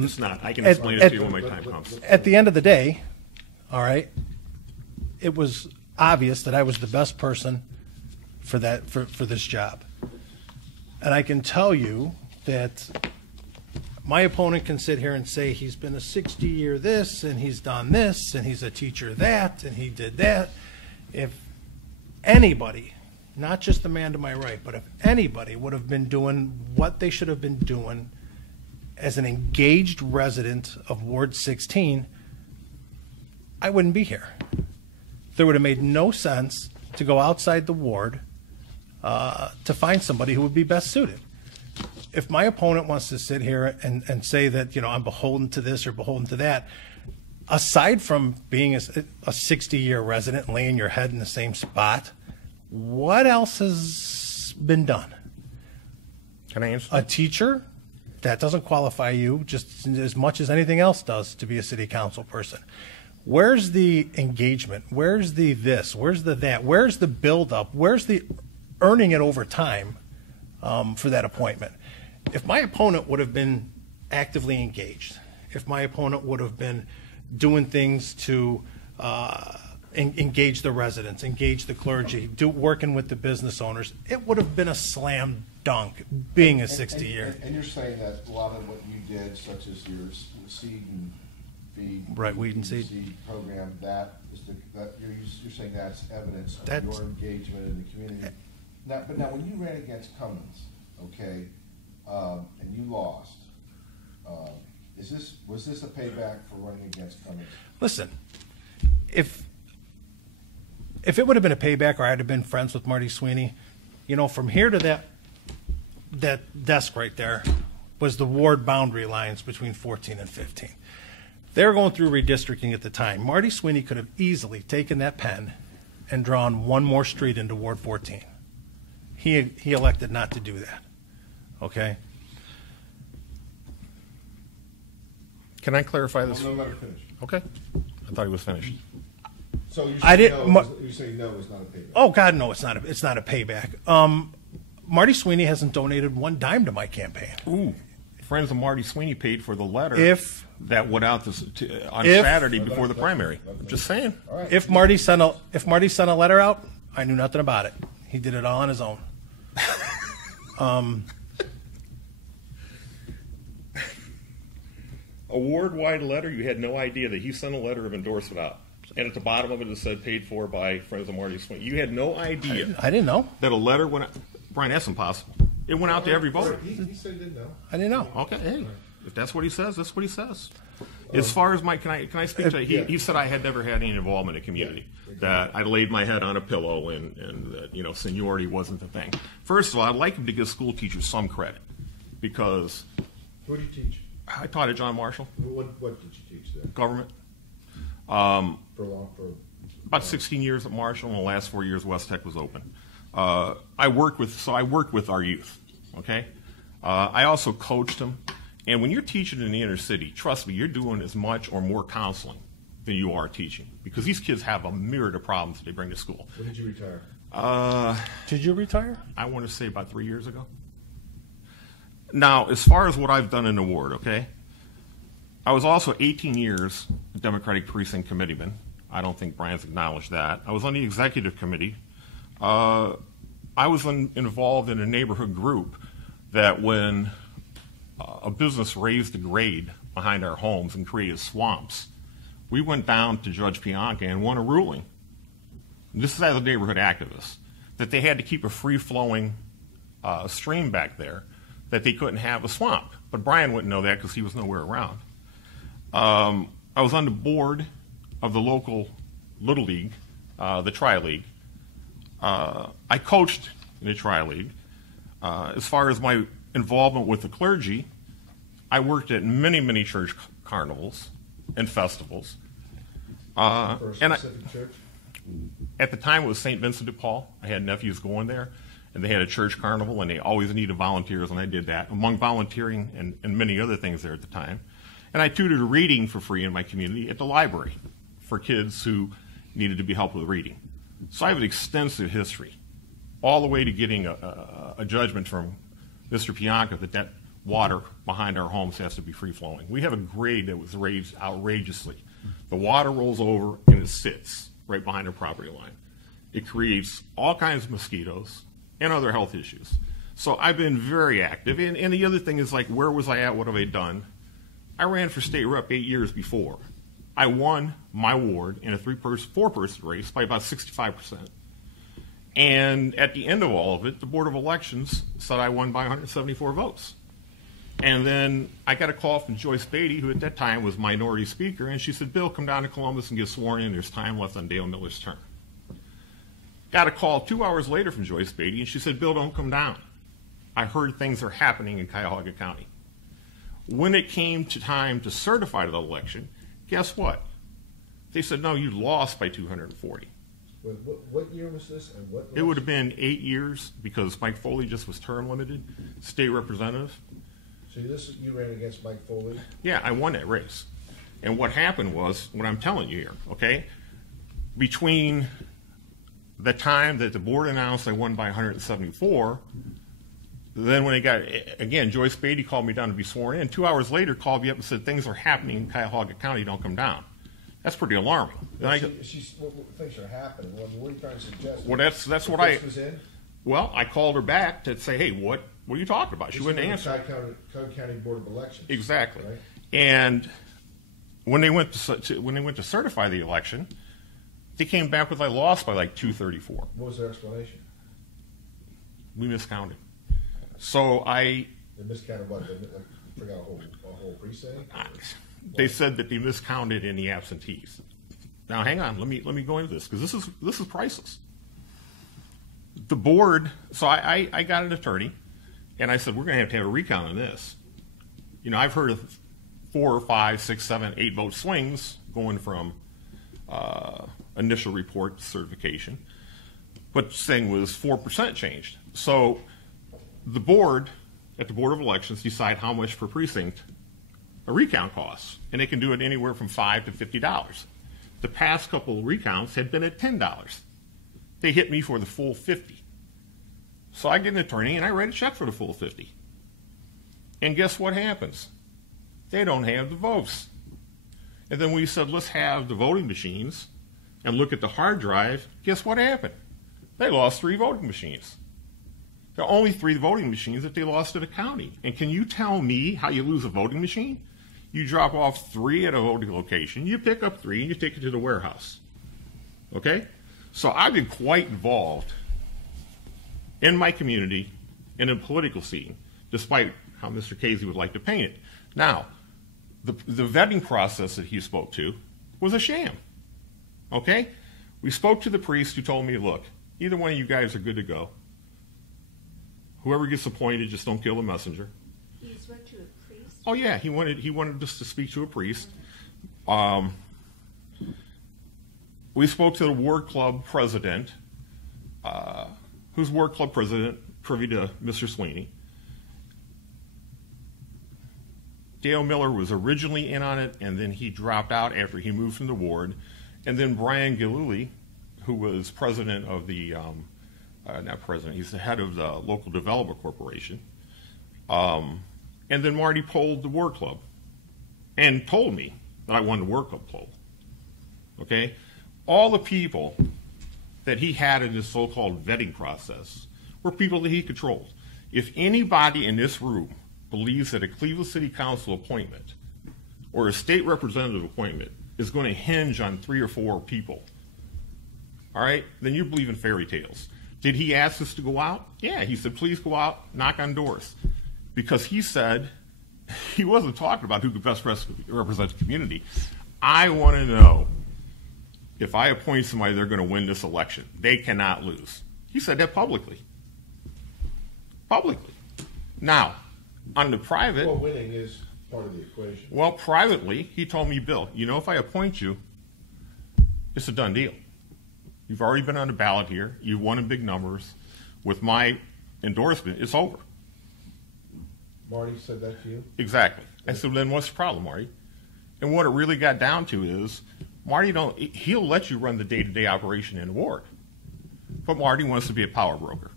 It's not. I can explain it to you when my time comes. At the end of the day, all right, it was obvious that I was the best person for this job. And I can tell you that my opponent can sit here and say he's been a 60-year this, and he's done this, and he's a teacher that, and he did that. If anybody, not just the man to my right, but if anybody would have been doing what they should have been doing as an engaged resident of Ward 16, I wouldn't be here. There would have made no sense to go outside the ward to find somebody who would be best suited. If my opponent wants to sit here and say that, I'm beholden to this or beholden to that, aside from being a 60-year resident and laying your head in the same spot, what else has been done? Can I answer? A teacher, that doesn't qualify you just as much as anything else does to be a city council person. Where's the engagement? Where's the this? Where's the that? Where's the build-up? Where's the earning it over time for that appointment? If my opponent would have been actively engaged, if my opponent would have been doing things to engage the residents, engage the clergy, working with the business owners, it would have been a slam dunk being a 60-year. And you're saying that a lot of what you did, such as your seed and feed, Right, weed and seed program, you're saying that's evidence of your engagement in the community. But now, when you ran against Cummins, okay, and you lost, was this a payback for running against Cummins? Listen, if it would have been a payback, or I'd have been friends with Marty Sweeney, from here to that desk right there was the ward boundary lines between 14 and 15. They were going through redistricting at the time. Marty Sweeney could have easily taken that pen and drawn one more street into Ward 14. He elected not to do that. Okay? Can I clarify this? No, let her finish. Okay. I thought he was finished. So you're saying no, it's not a payback. Oh God, no, it's not a payback. Marty Sweeney hasn't donated one dime to my campaign. Ooh, friends of Marty Sweeney paid for the letter that went out on Saturday before the primary. I'm just saying. Right. If Marty sent a letter out, I knew nothing about it. He did it all on his own. A ward-wide letter, you had no idea that he sent a letter of endorsement out. And at the bottom of it, it said paid for by friends of Marty Sweeney. You had no idea. I didn't know. That a letter went out. Brian, that's impossible. It went out to every voter. He said he didn't know. I didn't know. Okay, hey, if that's what he says, that's what he says. As far as can I speak to he said I had never had any involvement in community. Yeah, exactly. That I laid my head on a pillow and that, seniority wasn't the thing. First of all, I'd like him to give school teachers some credit because. What do you teach? I taught at John Marshall. What did you teach there? Government. For about 16 years at Marshall, and the last 4 years West Tech was open. I worked with our youth. Okay. I also coached them. And when you're teaching in the inner city, trust me, you're doing as much or more counseling than you are teaching because these kids have a myriad of problems that they bring to school. When did you retire? Did you retire? I want to say about 3 years ago. Now, as far as what I've done in the ward, okay, I was also 18 years a Democratic Precinct Committeeman. I don't think Brian's acknowledged that. I was on the executive committee. I was involved in a neighborhood group that when a business raised the grade behind our homes and created swamps. We went down to Judge Pianka and won a ruling, and this is as a neighborhood activist, that they had to keep a free-flowing stream back there, that they couldn't have a swamp. But Brian wouldn't know that because he was nowhere around. I was on the board of the local Little League, the Tri-League. I coached in the Tri-League. As far as my involvement with the clergy, I worked at many, many church carnivals and festivals. For a specific church? At the time, it was St. Vincent de Paul. I had nephews going there, and they had a church carnival, and they always needed volunteers, and I did that, among volunteering and many other things there at the time. And I tutored reading for free in my community at the library for kids who needed to be helped with reading. So I have an extensive history, all the way to getting a judgment from Mr. Pianka that water behind our homes has to be free-flowing. We have a grade that was raised outrageously. The water rolls over and it sits right behind our property line. It creates all kinds of mosquitoes and other health issues. So I've been very active. And the other thing is, like, where was I at? What have I done? I ran for state rep 8 years before. I won my ward in a four-person race by about 65%. And at the end of all of it, the Board of Elections said I won by 174 votes. And then I got a call from Joyce Beatty, who at that time was minority speaker, and she said, Bill, come down to Columbus and get sworn in. There's time left on Dale Miller's term. Got a call 2 hours later from Joyce Beatty, and she said, Bill, don't come down. I heard things are happening in Cuyahoga County. When it came to time to certify the election, guess what? They said, no, you lost by 240. What year was this? And what? It would have been 8 years because Mike Foley just was term limited, state representative. So you ran against Mike Foley? Yeah, I won that race. And what happened was, what I'm telling you here, okay, between the time that the board announced I won by 174, then when it got, again, Joyce Beatty called me down to be sworn in. 2 hours later, called me up and said, things are happening in Cuyahoga County, don't come down. That's pretty alarming. What things are happening? What are you trying to suggest? Well, that's what I... Was in? Well, I called her back to say, hey, what are you talking about? She wouldn't answer. Cobb County Board of Elections. Exactly. Right? And when they went to certify the election, they came back with I lost by like 234. What was their explanation? We miscounted. So They miscounted what? They forgot a whole precinct? They said that they miscounted in the absentees. Now, hang on. Let me go into this because this is priceless. The board. So I got an attorney, and I said we're going to have a recount on this. You know, I've heard of 4, 5, 6, 7, 8 vote swings going from initial report to certification, but this thing was 4% changed. So the board at the Board of Elections decide how much per precinct a recount costs, and they can do it anywhere from $5 to $50. The past couple of recounts had been at $10. They hit me for the full 50. So I get an attorney and I write a check for the full 50. And guess what happens? They don't have the votes. And then we said, let's have the voting machines and look at the hard drive. Guess what happened? They lost 3 voting machines. There are only 3 voting machines that they lost to the county. And can you tell me how you lose a voting machine? You drop off 3 at a voting location, you pick up 3, and you take it to the warehouse. Okay? So I've been quite involved in my community in a political scene, despite how Mr. Kazy would like to paint it. Now, the vetting process that he spoke to was a sham. Okay? We spoke to the priest who told me, look, either one of you guys are good to go. Whoever gets appointed, just don't kill the messenger. You spoke to a priest? Oh yeah, he wanted us to speak to a priest. We spoke to the ward club president, who's ward club president, privy to Mr. Sweeney. Dale Miller was originally in on it, and then he dropped out after he moved from the ward. And then Brian Gillooly, who was president of the, not president, he's the head of the local development corporation. And then Marty polled the ward club and told me that I won the ward club poll. Okay? All the people that he had in this so-called vetting process were people that he controlled. If anybody in this room believes that a Cleveland City Council appointment or a state representative appointment is going to hinge on 3 or 4 people, all right, then you believe in fairy tales. Did he ask us to go out? Yeah, he said, please go out, knock on doors. Because he said he wasn't talking about who could best represent the community. I want to know if I appoint somebody, they're going to win this election. They cannot lose. He said that publicly. Publicly. Now, on the private... Well, winning is part of the equation. Well, privately, he told me, Bill, you know, if I appoint you, it's a done deal. You've already been on the ballot here. You've won in big numbers. With my endorsement, it's over. Marty said that to you? Exactly. I said, then what's the problem, Marty? And what it really got down to is, Marty he'll let you run the day-to-day operation in the ward. But Marty wants to be a power broker.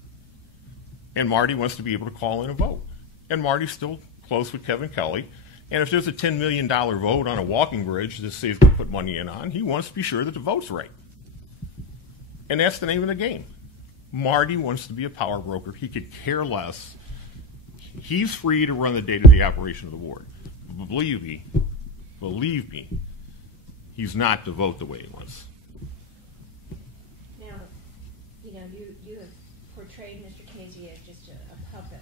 And Marty wants to be able to call in a vote. And Marty's still close with Kevin Kelly. And if there's a $10 million vote on a walking bridge that says to put money in on, he wants to be sure that the vote's right. And that's the name of the game. Marty wants to be a power broker. He could care less. He's free to run the day-to-day operation of the ward. But believe me, he's not to vote the way he wants. Now, you know, you have portrayed Mr. Kazy as just a puppet,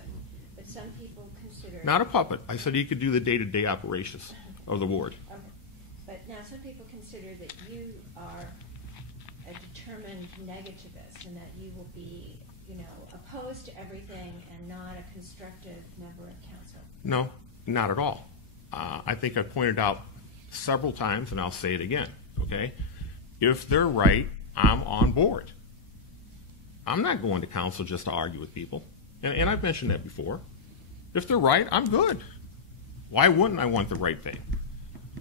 but some people consider... Not a puppet. I said he could do the day-to-day operations of the ward. Okay. But now some people consider that you are a determined negativist and that you will be, you know, opposed to everything and not a constructive member of council. No, not at all. I think I pointed out several times, and I'll say it again, okay? If they're right, I'm on board. I'm not going to council just to argue with people. And I've mentioned that before. If they're right, I'm good. Why wouldn't I want the right thing?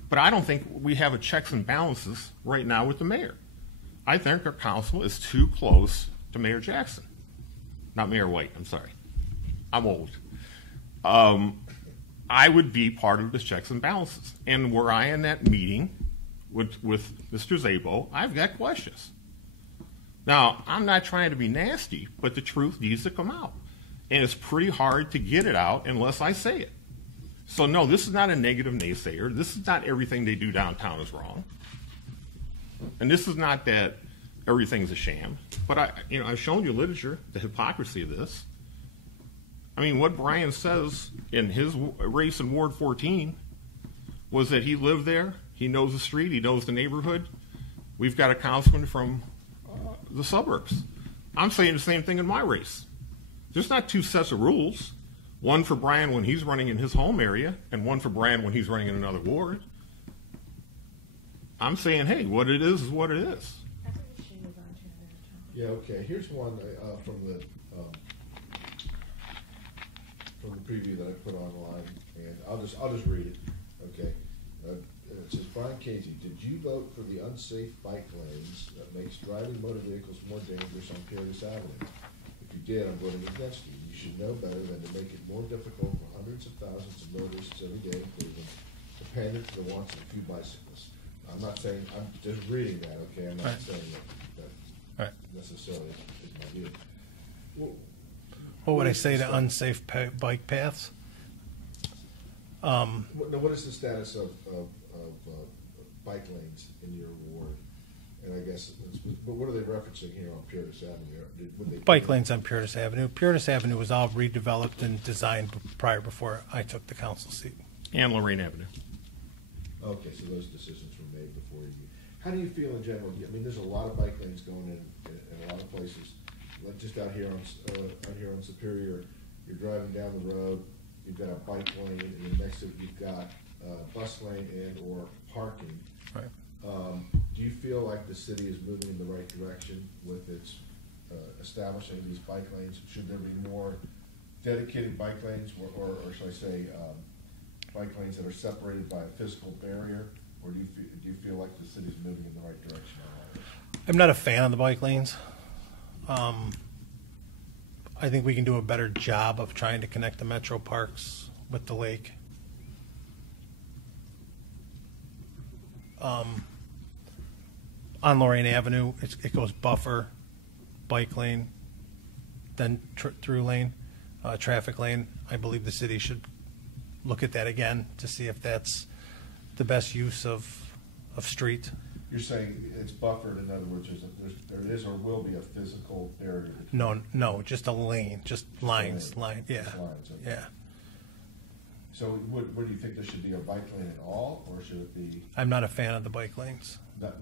But I don't think we have a checks and balances right now with the mayor. I think our council is too close to Mayor Jackson. Not Mayor White, I'm sorry. I'm old. I would be part of the checks and balances. And were I in that meeting with Mr. Szabo, I've got questions. Now, I'm not trying to be nasty, but the truth needs to come out. And it's pretty hard to get it out unless I say it. So no, this is not a negative naysayer. This is not everything they do downtown is wrong. And this is not that everything's a sham. But I've shown you literature, the hypocrisy of this. I mean, what Brian says in his race in Ward 14 was that he lived there, he knows the street, he knows the neighborhood. We've got a councilman from the suburbs. I'm saying the same thing in my race. There's not 2 sets of rules, one for Brian when he's running in his home area and one for Brian when he's running in another ward. I'm saying, hey, what it is what it is. I think we should move on to another topic. Yeah, okay. Here's one from the preview that I put online, and I'll just read it. Okay. It says, Brian Kazy, did you vote for the unsafe bike lanes that makes driving motor vehicles more dangerous on Pearless Avenue? If you did, I'm voting against you. You should know better than to make it more difficult for hundreds of thousands of motorists every day in Cleveland to pander to the wants of a few bicyclists. I'm not saying, I'm just reading that, okay? I'm not saying that necessarily is my view. What would I say to unsafe bike paths? What is the status of bike lanes in your ward? And I guess, but what are they referencing here on Pearless Avenue? Bike lanes on Pearless Avenue. Pearless Avenue was all redeveloped and designed before I took the council seat. And Lorraine Avenue. Okay, so those decisions were made before you. How do you feel in general? I mean, there's a lot of bike lanes going in a lot of places. Like just out here on Superior, you're driving down the road, you've got a bike lane, and then next to it you've got bus lane and or parking. Right. Do you feel like the city is moving in the right direction with its establishing these bike lanes? Should there be more dedicated bike lanes, or should I say, bike lanes that are separated by a physical barrier? Or do you feel like the city's moving in the right direction on that? I'm not a fan of the bike lanes. I think we can do a better job of trying to connect the metro parks with the lake. On Lorraine Avenue, it goes buffer, bike lane, then through lane, traffic lane. I believe the city should look at that again to see if that's the best use of street. You're saying it's buffered, in other words, there is or will be a physical barrier between. No, just a lane, just lines, lane. yeah, Just lines, okay. yeah. So what do you think, there should be a bike lane at all, or should it be I'm not a fan of the bike lanes. not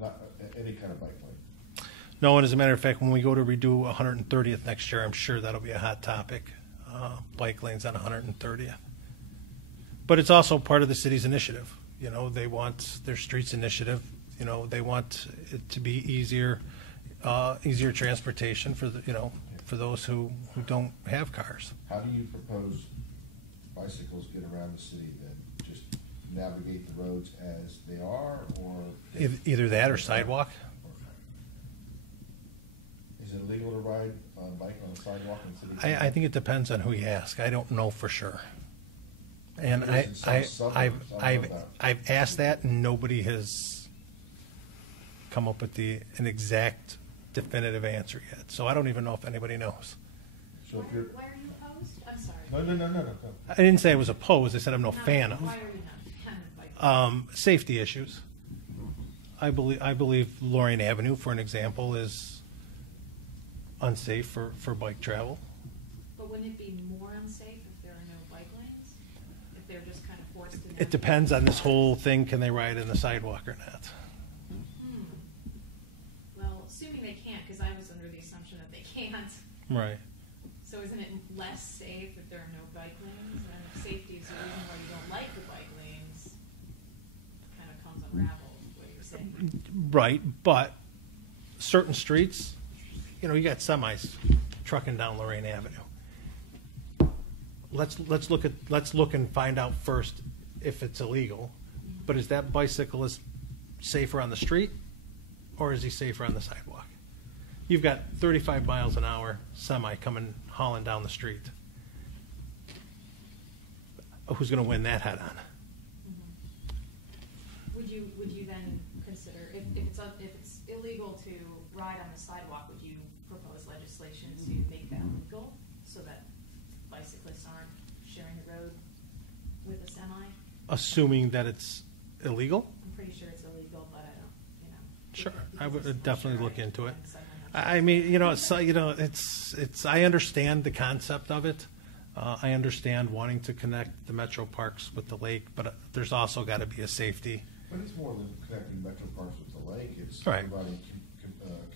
any kind of bike lane? No, and as a matter of fact, when we go to redo 130th next year, I'm sure that'll be a hot topic, bike lanes on 130th. But it's also part of the city's initiative. You know, they want their streets initiative. You know, they want it to be easier transportation for for those who don't have cars. How do you propose bicycles get around the city then? Just navigate the roads as they are, or? Either that or sidewalk. Is it illegal to ride on a bike on a sidewalk in the city? I think it depends on who you ask. I don't know for sure. And It is in some suburbs. I don't know about. I've asked that, and nobody has come up with an exact definitive answer yet. So I don't even know if anybody knows. So if you're, Why are you opposed? I'm sorry. no. I didn't say I was opposed. I said I'm no fan of. Why are you not a fan of bike? Safety issues. I believe Lorraine Avenue, for an example, is unsafe for bike travel. But wouldn't it be more unsafe if there are no bike lanes? If they're just kind of forced to navigate? It depends on this whole thing. Can they ride in the sidewalk or not? Well, assuming they can't, because I was under the assumption that they can't. Right. So isn't it less safe if there are no bike lanes? And if safety is the reason why you don't like the bike lanes, it kind of comes unraveled, what you're saying. Right, but certain streets, you got semis trucking down Lorraine Avenue. Let's look and find out first if it's illegal. But is that bicyclist safer on the street, or is he safer on the sidewalk? You've got 35 miles an hour semi coming hauling down the street. Who's going to win that head on? Would you then consider, if it's illegal to ride on the sidewalk, would you propose legislation to make that legal so that bicyclists aren't sharing the road with a semi? Assuming that it's illegal? I'm pretty sure it's illegal, but I don't. Sure, I because would it's definitely look sharing into it. and someone else- I mean, it's. I understand the concept of it. I understand wanting to connect the metro parks with the lake, but there's also got to be a safety. But it's more than connecting metro parks with the lake. It's Right. providing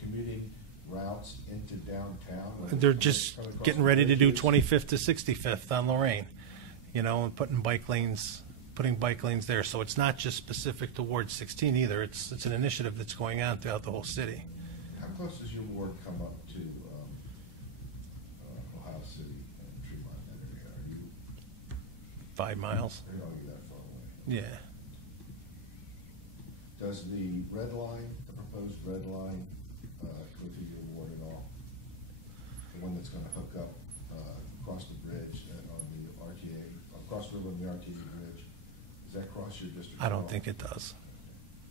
commuting routes into downtown. They're just Coming across getting the ready to do bridges. 25th to 65th on Lorraine, and putting bike lanes there. So it's not just specific to Ward 16 either. It's an initiative that's going on throughout the whole city. How close does your ward come up to Ohio City and Tremont, that area? Are you 5 miles. You're not that far away. Yeah. Does the red line, the proposed red line, go through your ward at all? The one that's going to hook up across the bridge on the RTA, across the river on the RTA bridge? Does that cross your district? I at all? don't think it does.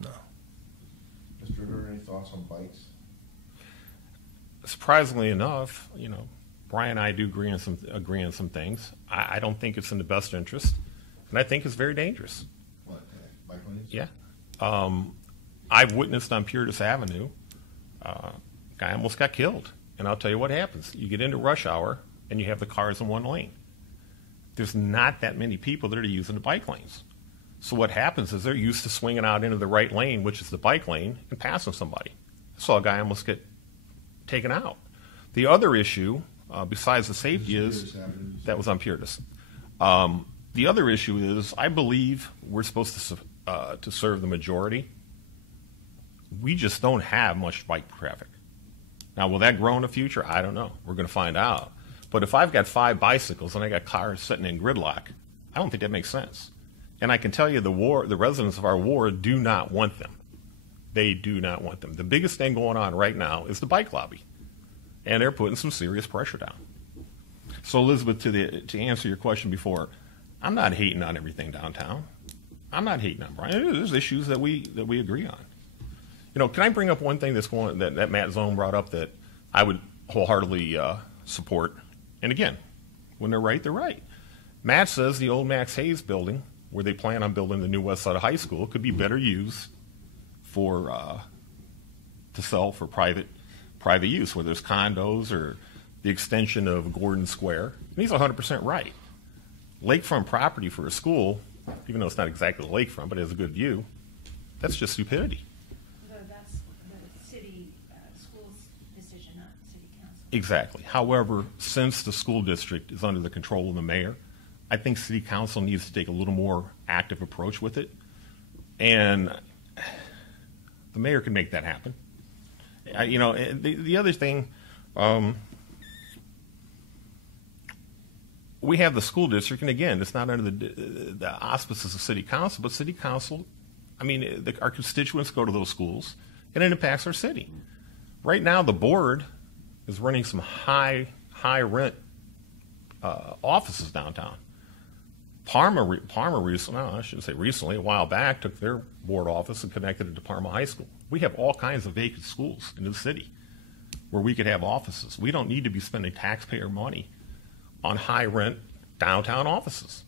No. Mr. Ritter, any thoughts on bikes? Surprisingly enough, Brian and I do agree on some things. I don't think it's in the best interest, and I think it's very dangerous. What, bike lanes? Yeah. I've witnessed on Puritas Avenue, guy almost got killed. And I'll tell you what happens. You get into rush hour, and you have the cars in one lane. There's not that many people that are using the bike lanes. So what happens is they're used to swinging out into the right lane, which is the bike lane, and passing somebody. I saw a guy almost get taken out. The other issue, besides the safety, is that was on Puritas. The other issue is I believe we're supposed to serve the majority. We just don't have much bike traffic. Now, will that grow in the future? I don't know. We're going to find out. But if I've got 5 bicycles and I got cars sitting in gridlock, I don't think that makes sense. And I can tell you the residents of our ward do not want them. They do not want them. The biggest thing going on right now is the bike lobby. And they're putting some serious pressure down. So, Elizabeth, to answer your question before, I'm not hating on everything downtown. I'm not hating on Brian. There's issues that we agree on. Can I bring up one thing that Matt Zone brought up that I would wholeheartedly support? And again, when they're right, they're right. Matt says the old Max Hayes building where they plan on building the new west side of high school could be better used for to sell for private use, whether it's condos or the extension of Gordon Square. And he's 100% right. Lakefront property for a school, even though it's not exactly lakefront, but it has a good view, that's just stupidity. So that's the city school's decision, not city council. Exactly. However, since the school district is under the control of the mayor, I think city council needs to take a little more active approach with it. And the mayor can make that happen. The other thing, we have the school district, and again, it's not under the auspices of city council, but city council, our constituents go to those schools, and it impacts our city. Right now, the board is running some high rent offices downtown. Parma recently, I shouldn't say recently, a while back, took their board office and connected it to Parma High School. We have all kinds of vacant schools in the city where we could have offices. We don't need to be spending taxpayer money on high rent downtown offices.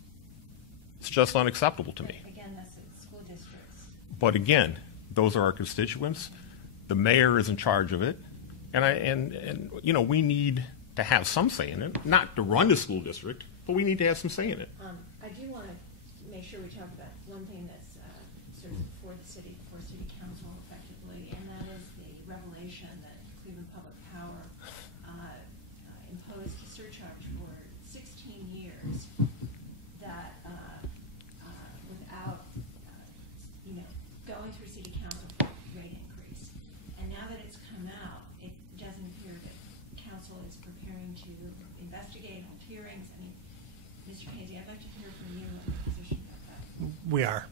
It's just unacceptable to me. Again, that's the school districts. But again, those are our constituents. The mayor is in charge of it, and we need to have some say in it. Not to run the school district, but we need to have some say in it. I do want to make sure we talk about one thing that's sort of before city council effectively, and that is the revelation that Cleveland Public Power imposed a surcharge for 16 years that without going through city council for rate increase. And now that it's come out, it doesn't appear that council is preparing to investigate, hold hearings. Mr. Kazy, I'd like to hear from you on your position about that. We are.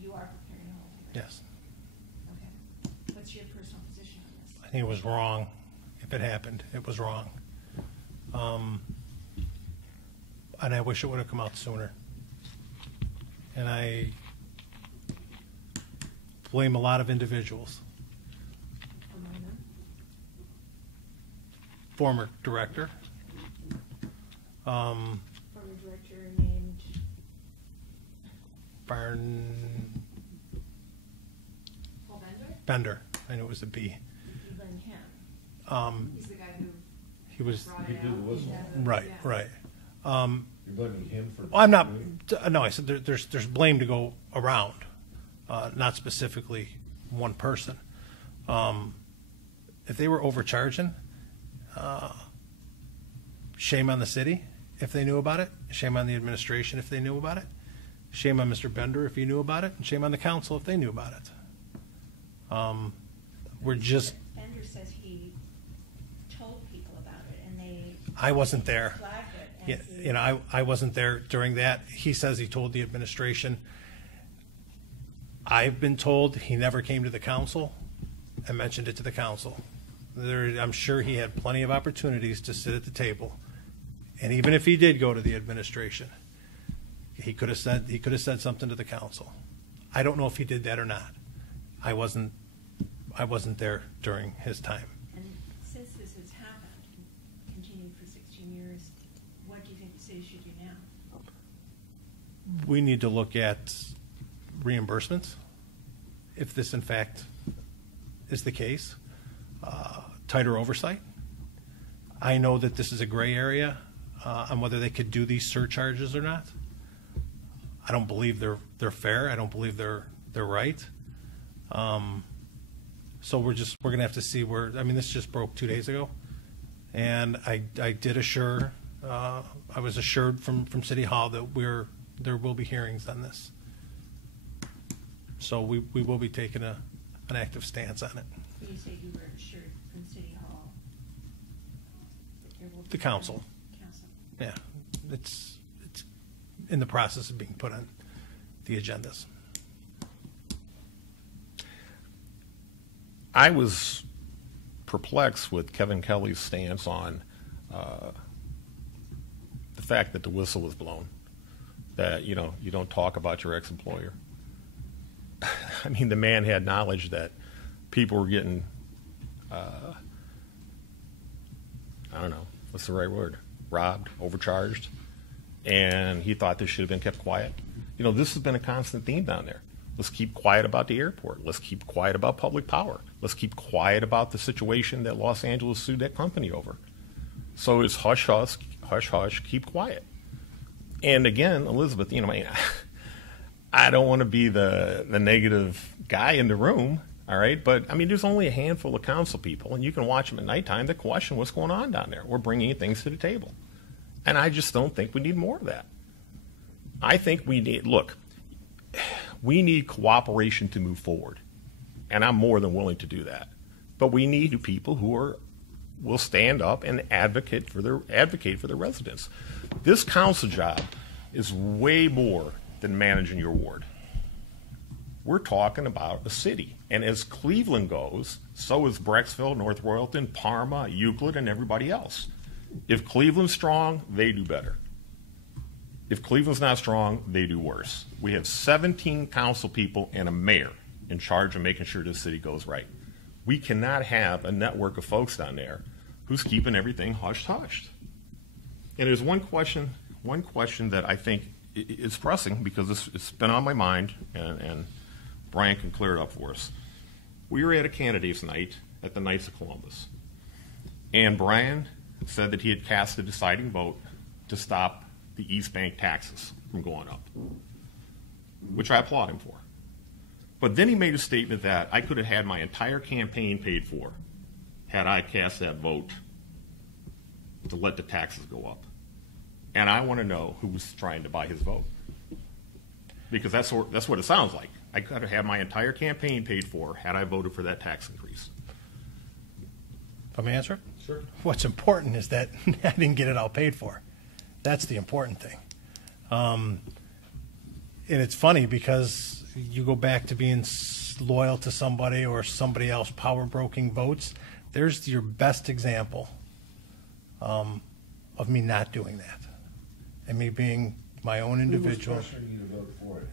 You are preparing to hold hearings? Yes. Okay. What's your personal position on this? I think it was wrong. If it happened, it was wrong. And I wish it would have come out sooner. And I blame a lot of individuals. Among them? Former director. Former director named Paul Bender. I knew it was a B. You blame him. He's the guy who He was brought He it did out. the whistle. right. Yeah. Right. You're blaming him for. I'm not. No, I said there's blame to go around, not specifically one person. If they were overcharging, shame on the city if they knew about it. Shame on the administration if they knew about it. Shame on Mr. Bender if he knew about it, and shame on the council if they knew about it. We're just. Bender says he told people about it, and they I wasn't there. flagged it. Yeah, as the- I wasn't there during that. He says he told the administration. I've been told he never came to the council and mentioned it to the council. I'm sure he had plenty of opportunities to sit at the table, and even if he did go to the administration, he could have said something to the council. I don't know if he did that or not. I wasn't there during his time. And since this has happened, continued for 16 years, what do you think the city should do now? We need to look at reimbursements, if this in fact is the case, tighter oversight. I know that this is a gray area on whether they could do these surcharges or not. I don't believe they're fair. I don't believe they're right. So we're going to have to see where. I mean, this just broke 2 days ago, and I did assure. I was assured from City Hall that there will be hearings on this. So we will be taking an active stance on it. When you say you were assured from City Hall, that there will be The council. Council. Yeah, it's in the process of being put on the agendas. I was perplexed with Kevin Kelly's stance on the fact that the whistle was blown, that, you don't talk about your ex-employer. I mean, the man had knowledge that people were getting, I don't know, what's the right word, robbed, overcharged, and he thought this should have been kept quiet. This has been a constant theme down there. Let's keep quiet about the airport. Let's keep quiet about public power. Let's keep quiet about the situation that Los Angeles sued that company over. So it's hush, hush, hush, hush, keep quiet. And again, Elizabeth, I don't want to be the negative guy in the room, all right? But, there's only a handful of council people, and you can watch them at nighttime that question what's going on down there. We're bringing things to the table. And I just don't think we need more of that. I think we need cooperation to move forward. And I'm more than willing to do that. But we need people who will stand up and advocate for their residents. This council job is way more than managing your ward. We're talking about a city. And as Cleveland goes, so is Brecksville, North Royalton, Parma, Euclid, and everybody else. If Cleveland's strong, they do better. If Cleveland's not strong, they do worse. We have 17 council people and a mayor in charge of making sure this city goes right. We cannot have a network of folks down there who's keeping everything hushed. And there's one question that I think is pressing because it's been on my mind, and Brian can clear it up for us. We were at a candidates night at the Knights of Columbus, and Brian said that he had cast a deciding vote to stop the East Bank taxes from going up, which I applaud him for. But then he made a statement that I could have had my entire campaign paid for had I cast that vote to let the taxes go up. And I want to know who was trying to buy his vote. Because that's what it sounds like. I could have had my entire campaign paid for had I voted for that tax increase. Let me answer? Sure. What's important is that I didn't get it all paid for. That's the important thing. And it's funny because you go back to being loyal to somebody or somebody else power broking votes. There's your best example of me not doing that, and me being my own individual. Who was pressuring you to vote for it?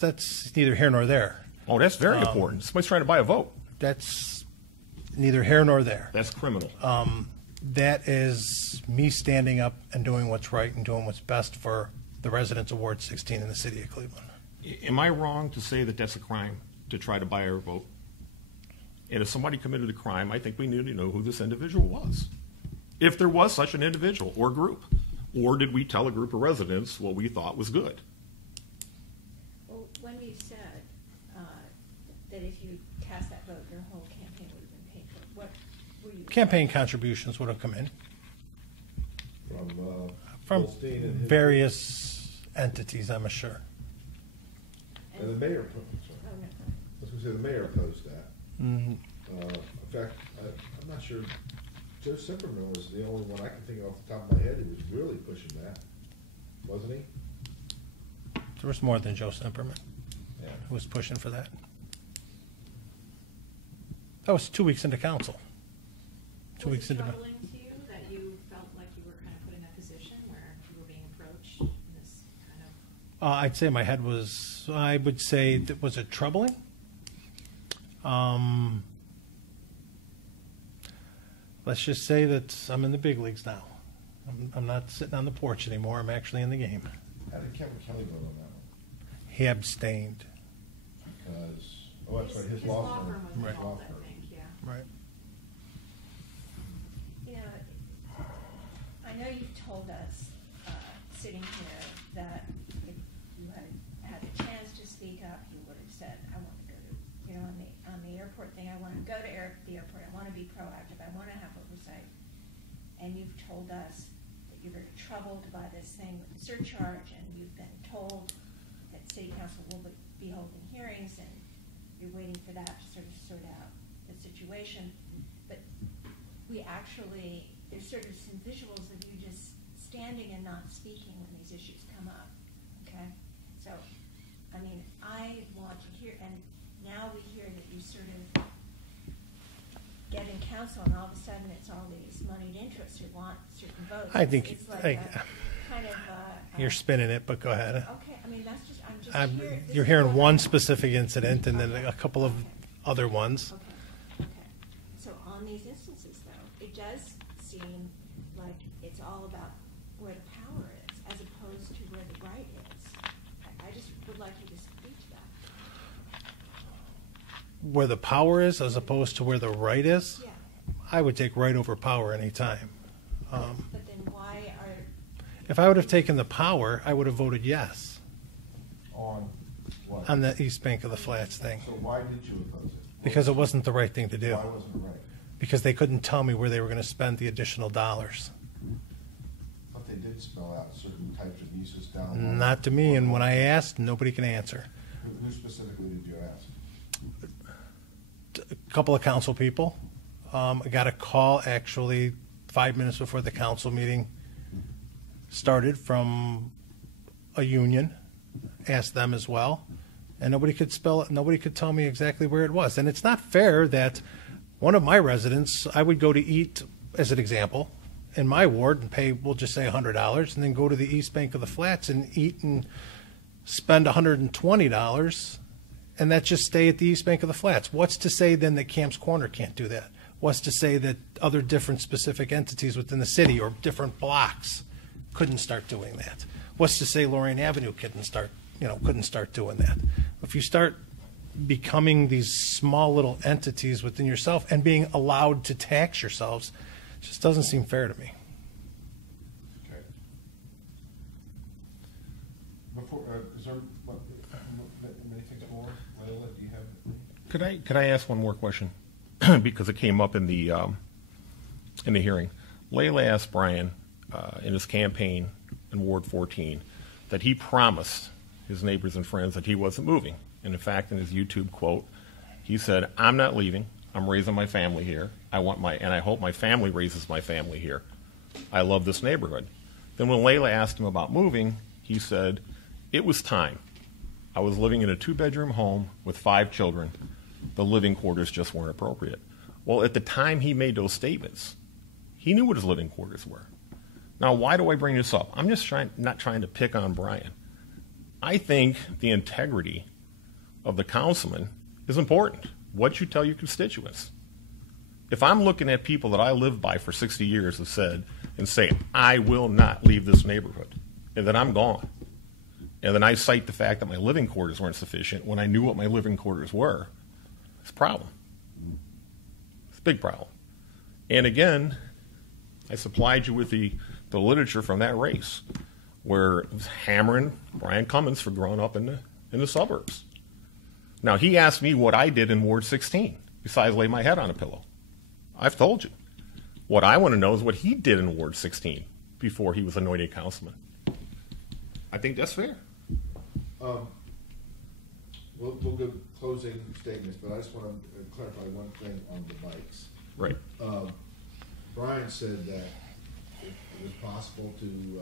That's neither here nor there. Oh, that's very important. Somebody's trying to buy a vote. That's neither here nor there. That's criminal. That is me standing up and doing what's right and doing what's best for the residents of Ward 16 in the city of Cleveland. Am I wrong to say that that's a crime to try to buy our vote? And if somebody committed a crime, I think we need to know who this individual was. If there was such an individual or group. Or did we tell a group of residents what we thought was good? Well, when you said that if you cast that vote, your whole campaign would have been paid for, what were you? Campaign contributions would have come in From from Goldstein and his- various entities, I'm sure. And the mayor, Oh, no. I was going to say, the mayor opposed that. In fact, I'm not sure, Joe Simperman was the only one I can think of off the top of my head who was really pushing that, wasn't he? There was more than Joe Semperman Yeah. who was pushing for that. That was 2 weeks into council. 2 weeks Was it into. troubling to you that you felt like you were kind of put in a position where you were being approached in this kind of? I'd say my head was, I would say, was it troubling? Let's just say that I'm in the big leagues now. I'm not sitting on the porch anymore. I'm actually in the game. How did Kevin Kelly vote on that one? He abstained. Because, that's right, his law firm. was Right. involved, I think, yeah. Right. You know, I know you've told us, sitting here, that if you had a chance to speak up, you would have said, I want to go to, on the airport thing, I want to go to the airport, I want to be proactive, I want to have oversight. And you've told us that you're very troubled by this thing with the surcharge, and you've been told that city council will be holding hearings, and you're waiting for that to sort out the situation. But there's sort of some visuals of you just standing and not speaking when these issues come up, okay? So, I want to hear, and now we hear that you sort of get in council, and all of a sudden it's all these moneyed interests who want certain votes. I think it's like a kind of you're spinning it, but go ahead. okay, that's just, I'm just curious. This You're is hearing what one I'm- specific incident and then Okay. a couple of other ones. Okay. So on these instances, though, it does seem like it's all about where the power is, as opposed to where the right is. I just would like you to speak to that. Where the power is as opposed to where the right is, Yeah, I would take right over power anytime. but then why are, If I would have taken the power, I would have voted yes On what? on the East Bank of the Flats thing, So why did you oppose it? because it wasn't the right thing to do. Why wasn't it right? Because they couldn't tell me where they were going to spend the additional dollars. But they did spell out certain types of uses down the line. Not to me, and when I asked, nobody can answer. Who specifically did you ask? A couple of council people. I got a call actually 5 minutes before the council meeting started from a union. Asked them as well, and nobody could spell it. Nobody could tell me exactly where it was. And it's not fair that one of my residents, I would go to eat, as an example, in my ward and pay, we'll just say $100, and then go to the East Bank of the Flats and eat and spend $120, and that just stay at the East Bank of the Flats. What's to say then that Camp's Corner can't do that? What's to say that other different specific entities within the city or different blocks couldn't start doing that? What's to say Lorraine Avenue couldn't start doing that? If you start becoming these small little entities within yourself and being allowed to tax yourselves, it just doesn't seem fair to me. Okay. Before, is there anything more? Layla, do you have? Could I ask one more question? Because it came up in the hearing. Layla asked Brian in his campaign in Ward 14 that he promised his neighbors and friends that he wasn't moving. And in fact, in his YouTube quote, he said, "I'm not leaving. I'm raising my family here. And I hope my family raises my family here. I love this neighborhood." Then when Layla asked him about moving, he said, "It was time. I was living in a 2-bedroom home with 5 children. The living quarters just weren't appropriate." Well, at the time he made those statements, he knew what his living quarters were. Now, why do I bring this up? I'm just not trying to pick on Brian. I think the integrity of the councilman is important. What you tell your constituents. If I'm looking at people that I lived by for 60 years have said and say, "I will not leave this neighborhood," and then I'm gone, and then I cite the fact that my living quarters weren't sufficient when I knew what my living quarters were, it's a problem. It's a big problem. And again, I supplied you with the literature from that race where it was hammering Brian Cummins for growing up in the suburbs. Now, he asked me what I did in Ward 16 besides lay my head on a pillow. I've told you. What I want to know is what he did in Ward 16 before he was anointed councilman. I think that's fair. We'll give closing statements, but I just want to clarify one thing on the bikes. Right. Brian said that it was possible to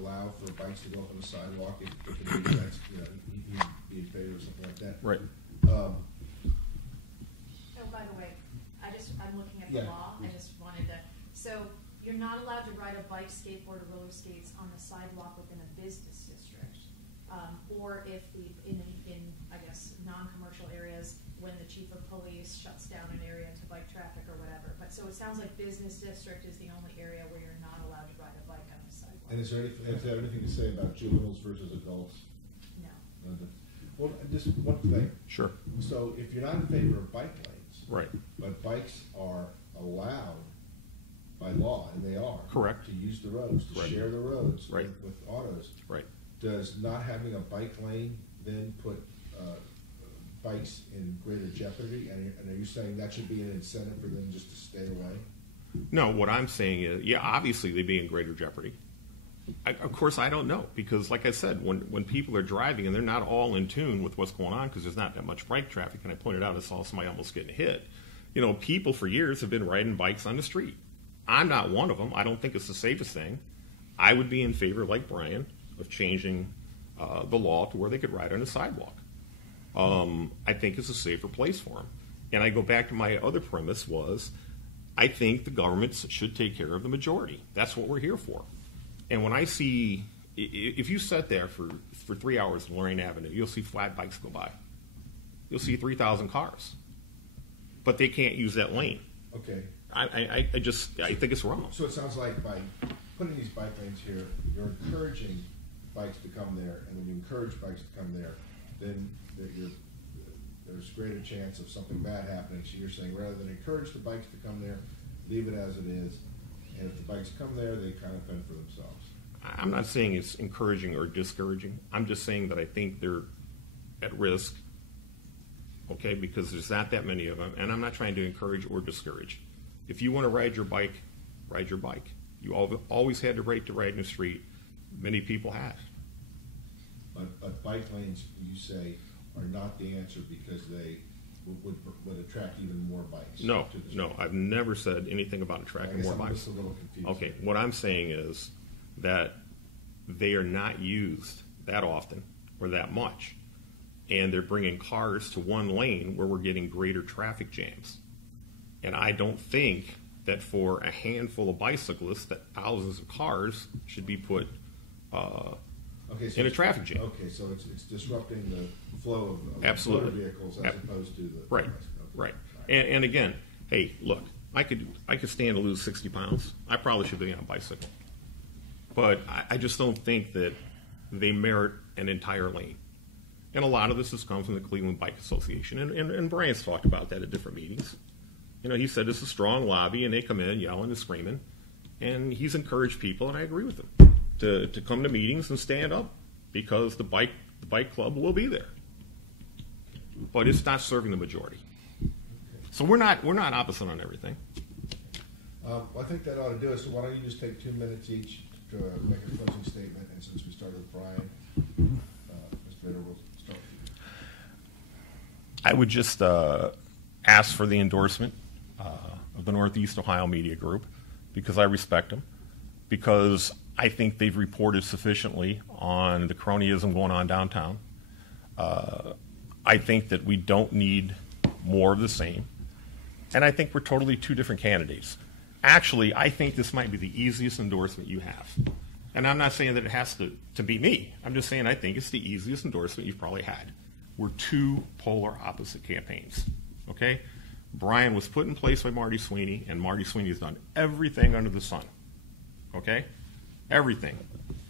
allow for bikes to go up on the sidewalk if that's, he'd be in favor of something like that. Right. Oh, by the way, I'm looking at the Yeah. law, I just wanted to, so you're not allowed to ride a bike, skateboard, or roller skates on the sidewalk within a business district. Or if in I guess, non-commercial areas, when the chief of police shuts down an area to bike traffic or whatever. But so it sounds like business district is the only area where you're not allowed to ride a bike on the sidewalk. And is there anything to say about juveniles versus adults? No. Well, just one thing. Sure. So if you're not in favor of bike lanes, Right. but bikes are allowed by law, and they are. Correct. To use the roads, to Right. share the roads Right. with autos. Right. Does not having a bike lane then put bikes in greater jeopardy? And are you saying that should be an incentive for them just to stay away? No, what I'm saying is, yeah, obviously they'd be in greater jeopardy. Of course, I don't know, because like I said, when people are driving and they're not all in tune with what's going on because there's not that much bike traffic, and I pointed out I saw somebody almost getting hit, people for years have been riding bikes on the street. I'm not one of them. I don't think it's the safest thing. I would be in favor, like Brian, of changing the law to where they could ride on the sidewalk. I think it's a safer place for them. And I go back to my other premise was, I think the government should take care of the majority. That's what we're here for. And when I see, if you sit there for 3 hours on Lorraine Avenue, you'll see flat bikes go by. You'll see 3,000 cars. But they can't use that lane. Okay. I think it's wrong. So it sounds like by putting these bike lanes here, you're encouraging bikes to come there, and when you encourage bikes to come there, then there's greater chance of something bad happening. So you're saying rather than encourage the bikes to come there, leave it as it is, and if the bikes come there, they kind of fend for themselves. I'm not saying it's encouraging or discouraging. I'm just saying that I think they're at risk, okay, because there's not that many of them, and I'm not trying to encourage or discourage. If you want to ride your bike, ride your bike. You always had the right to ride in the street. Many people have. But bike lanes, you say, are not the answer because they would attract even more bikes. No, I've never said anything about attracting more I'm bikes. just a little confused. Okay, what I'm saying is that they are not used that often or that much, and they're bringing cars to one lane where we're getting greater traffic jams. And I don't think that for a handful of bicyclists that thousands of cars should be put in a traffic jam. Okay, so it's disrupting the flow of Absolutely. motor vehicles as opposed to the Right, okay. right. And again, hey, look, I could stand to lose 60 pounds. I probably should be on a bicycle. But I just don't think that they merit an entire lane. And a lot of this has come from the Cleveland Bike Association. And Brian's talked about that at different meetings. You know, he said it's a strong lobby, and they come in yelling and screaming. And he's encouraged people, and I agree with him, to come to meetings and stand up because the bike club will be there. But it's not serving the majority. So we're not opposite on everything. Well, I think that ought to do it. So why don't you just take 2 minutes each to make a closing statement? And since we started with Brian, Mr. Ritter, we'll start with you. I would just ask for the endorsement of the Northeast Ohio Media Group because I respect them, because I think they've reported sufficiently on the cronyism going on downtown. I think that we don't need more of the same. And I think we're totally two different candidates. Actually, I think this might be the easiest endorsement you have. And I'm not saying that it has to be me. I'm just saying I think it's the easiest endorsement you've probably had. We're two polar opposite campaigns, okay? Brian was put in place by Marty Sweeney, and Marty Sweeney has done everything under the sun, okay? Everything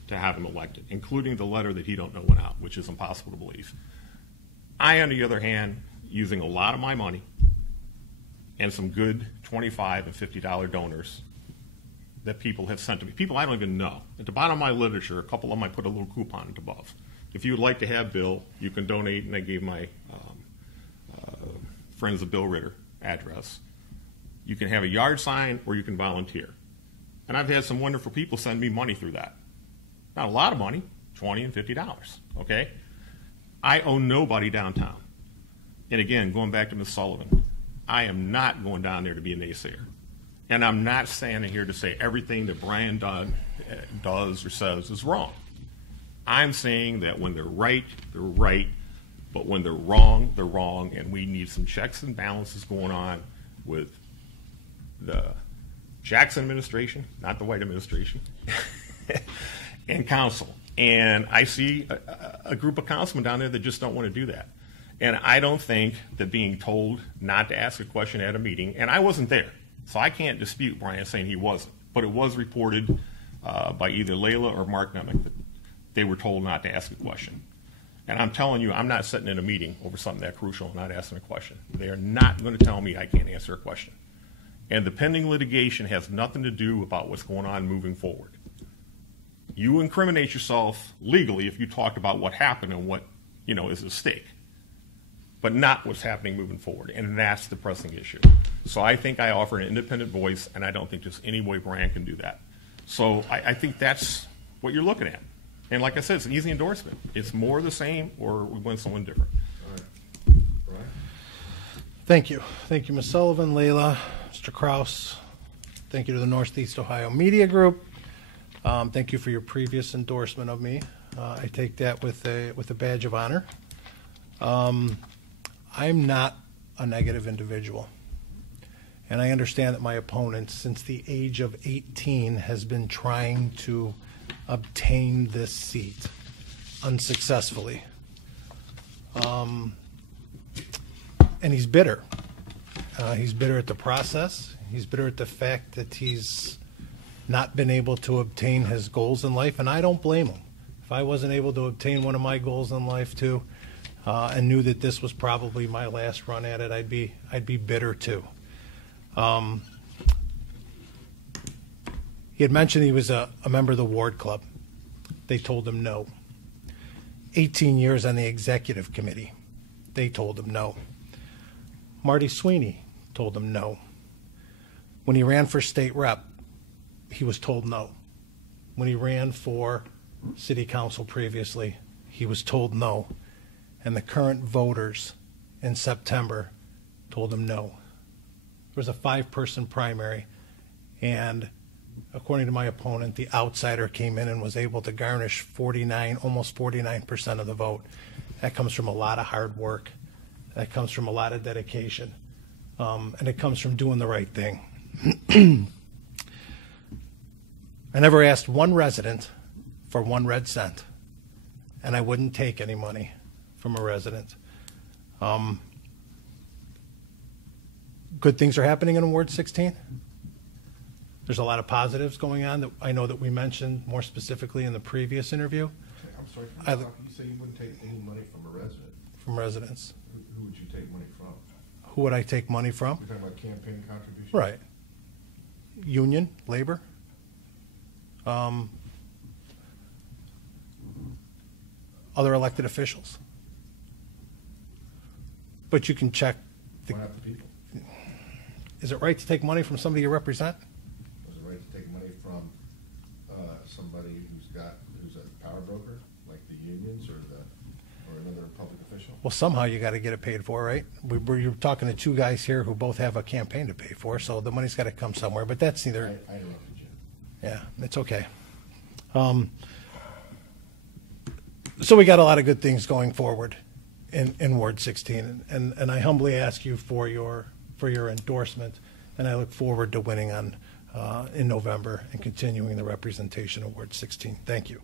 to have him elected, including the letter that he don't know went out, which is impossible to believe. I, on the other hand, using a lot of my money and some good $25 and $50 donors that people have sent to me, people I don't even know. At the bottom of my literature, a couple of them I put a little coupon above. If you would like to have Bill, you can donate, and I gave my Friends of Bill Ritter address. You can have a yard sign or you can volunteer. And I've had some wonderful people send me money through that. Not a lot of money, $20 and $50, okay? I owe nobody downtown. And again, going back to Ms. Sullivan, I am not going down there to be a naysayer. And I'm not standing here to say everything that Brian does or says is wrong. I'm saying that when they're right, but when they're wrong, and we need some checks and balances going on with the Jackson administration, not the White administration, and council. And I see a group of councilmen down there that just don't want to do that. And I don't think that being told not to ask a question at a meeting, and I wasn't there, so I can't dispute Brian saying he wasn't, but it was reported by either Layla or Mark Nemec that they were told not to ask a question. And I'm telling you, I'm not sitting in a meeting over something that crucial and not asking a question. They are not going to tell me I can't answer a question. And the pending litigation has nothing to do about what's going on moving forward. You incriminate yourself legally if you talk about what happened and what, is at stake, but not what's happening moving forward. And that's the pressing issue. So I think I offer an independent voice, and I don't think there's any way Brian can do that. So I think that's what you're looking at. And like I said, it's an easy endorsement. It's more of the same, or we want someone different. All right. Brian? Thank you. Thank you, Ms. Sullivan, Layla, Mr. Kraus. Thank you to the Northeast Ohio Media Group. Thank you for your previous endorsement of me. I take that with a badge of honor. I'm not a negative individual. And I understand that my opponent, since the age of 18, has been trying to obtain this seat unsuccessfully. And he's bitter. He's bitter at the process. He's bitter at the fact that he's not been able to obtain his goals in life, and I don't blame him. If I wasn't able to obtain one of my goals in life too, and knew that this was probably my last run at it, I'd be bitter too. He had mentioned he was a member of the ward club. They told him no. 18 years on the executive committee. They told him no. Marty Sweeney told him no. When he ran for state rep, he was told no. When he ran for city council previously, he was told no. And the current voters in September told him no. There was a 5-person primary, and according to my opponent, the outsider came in and was able to garnish almost 49% of the vote. That comes from a lot of hard work. That comes from a lot of dedication. And it comes from doing the right thing. I never asked one resident for 1 red cent, and I wouldn't take any money from a resident. Good things are happening in Ward 16. There's a lot of positives going on that I know that we mentioned more specifically in the previous interview. I'm sorry, you say you wouldn't take any money from a resident? From residents. Who would you take money from? Who would I take money from? You're talking about campaign contributions? Right. Union, labor. Other elected officials. But you can check. Why not the people? Is it right to take money from somebody you represent? Is it right to take money from somebody who's a power broker, like the unions or another public official? Well, somehow you got to get it paid for, right? You're talking to 2 guys here who both have a campaign to pay for, so the money's got to come somewhere. But that's neither. I interrupted you. Yeah, it's okay. So we got a lot of good things going forward in Ward 16, and I humbly ask you for your endorsement, and I look forward to winning in November and continuing the representation of Ward 16. Thank you.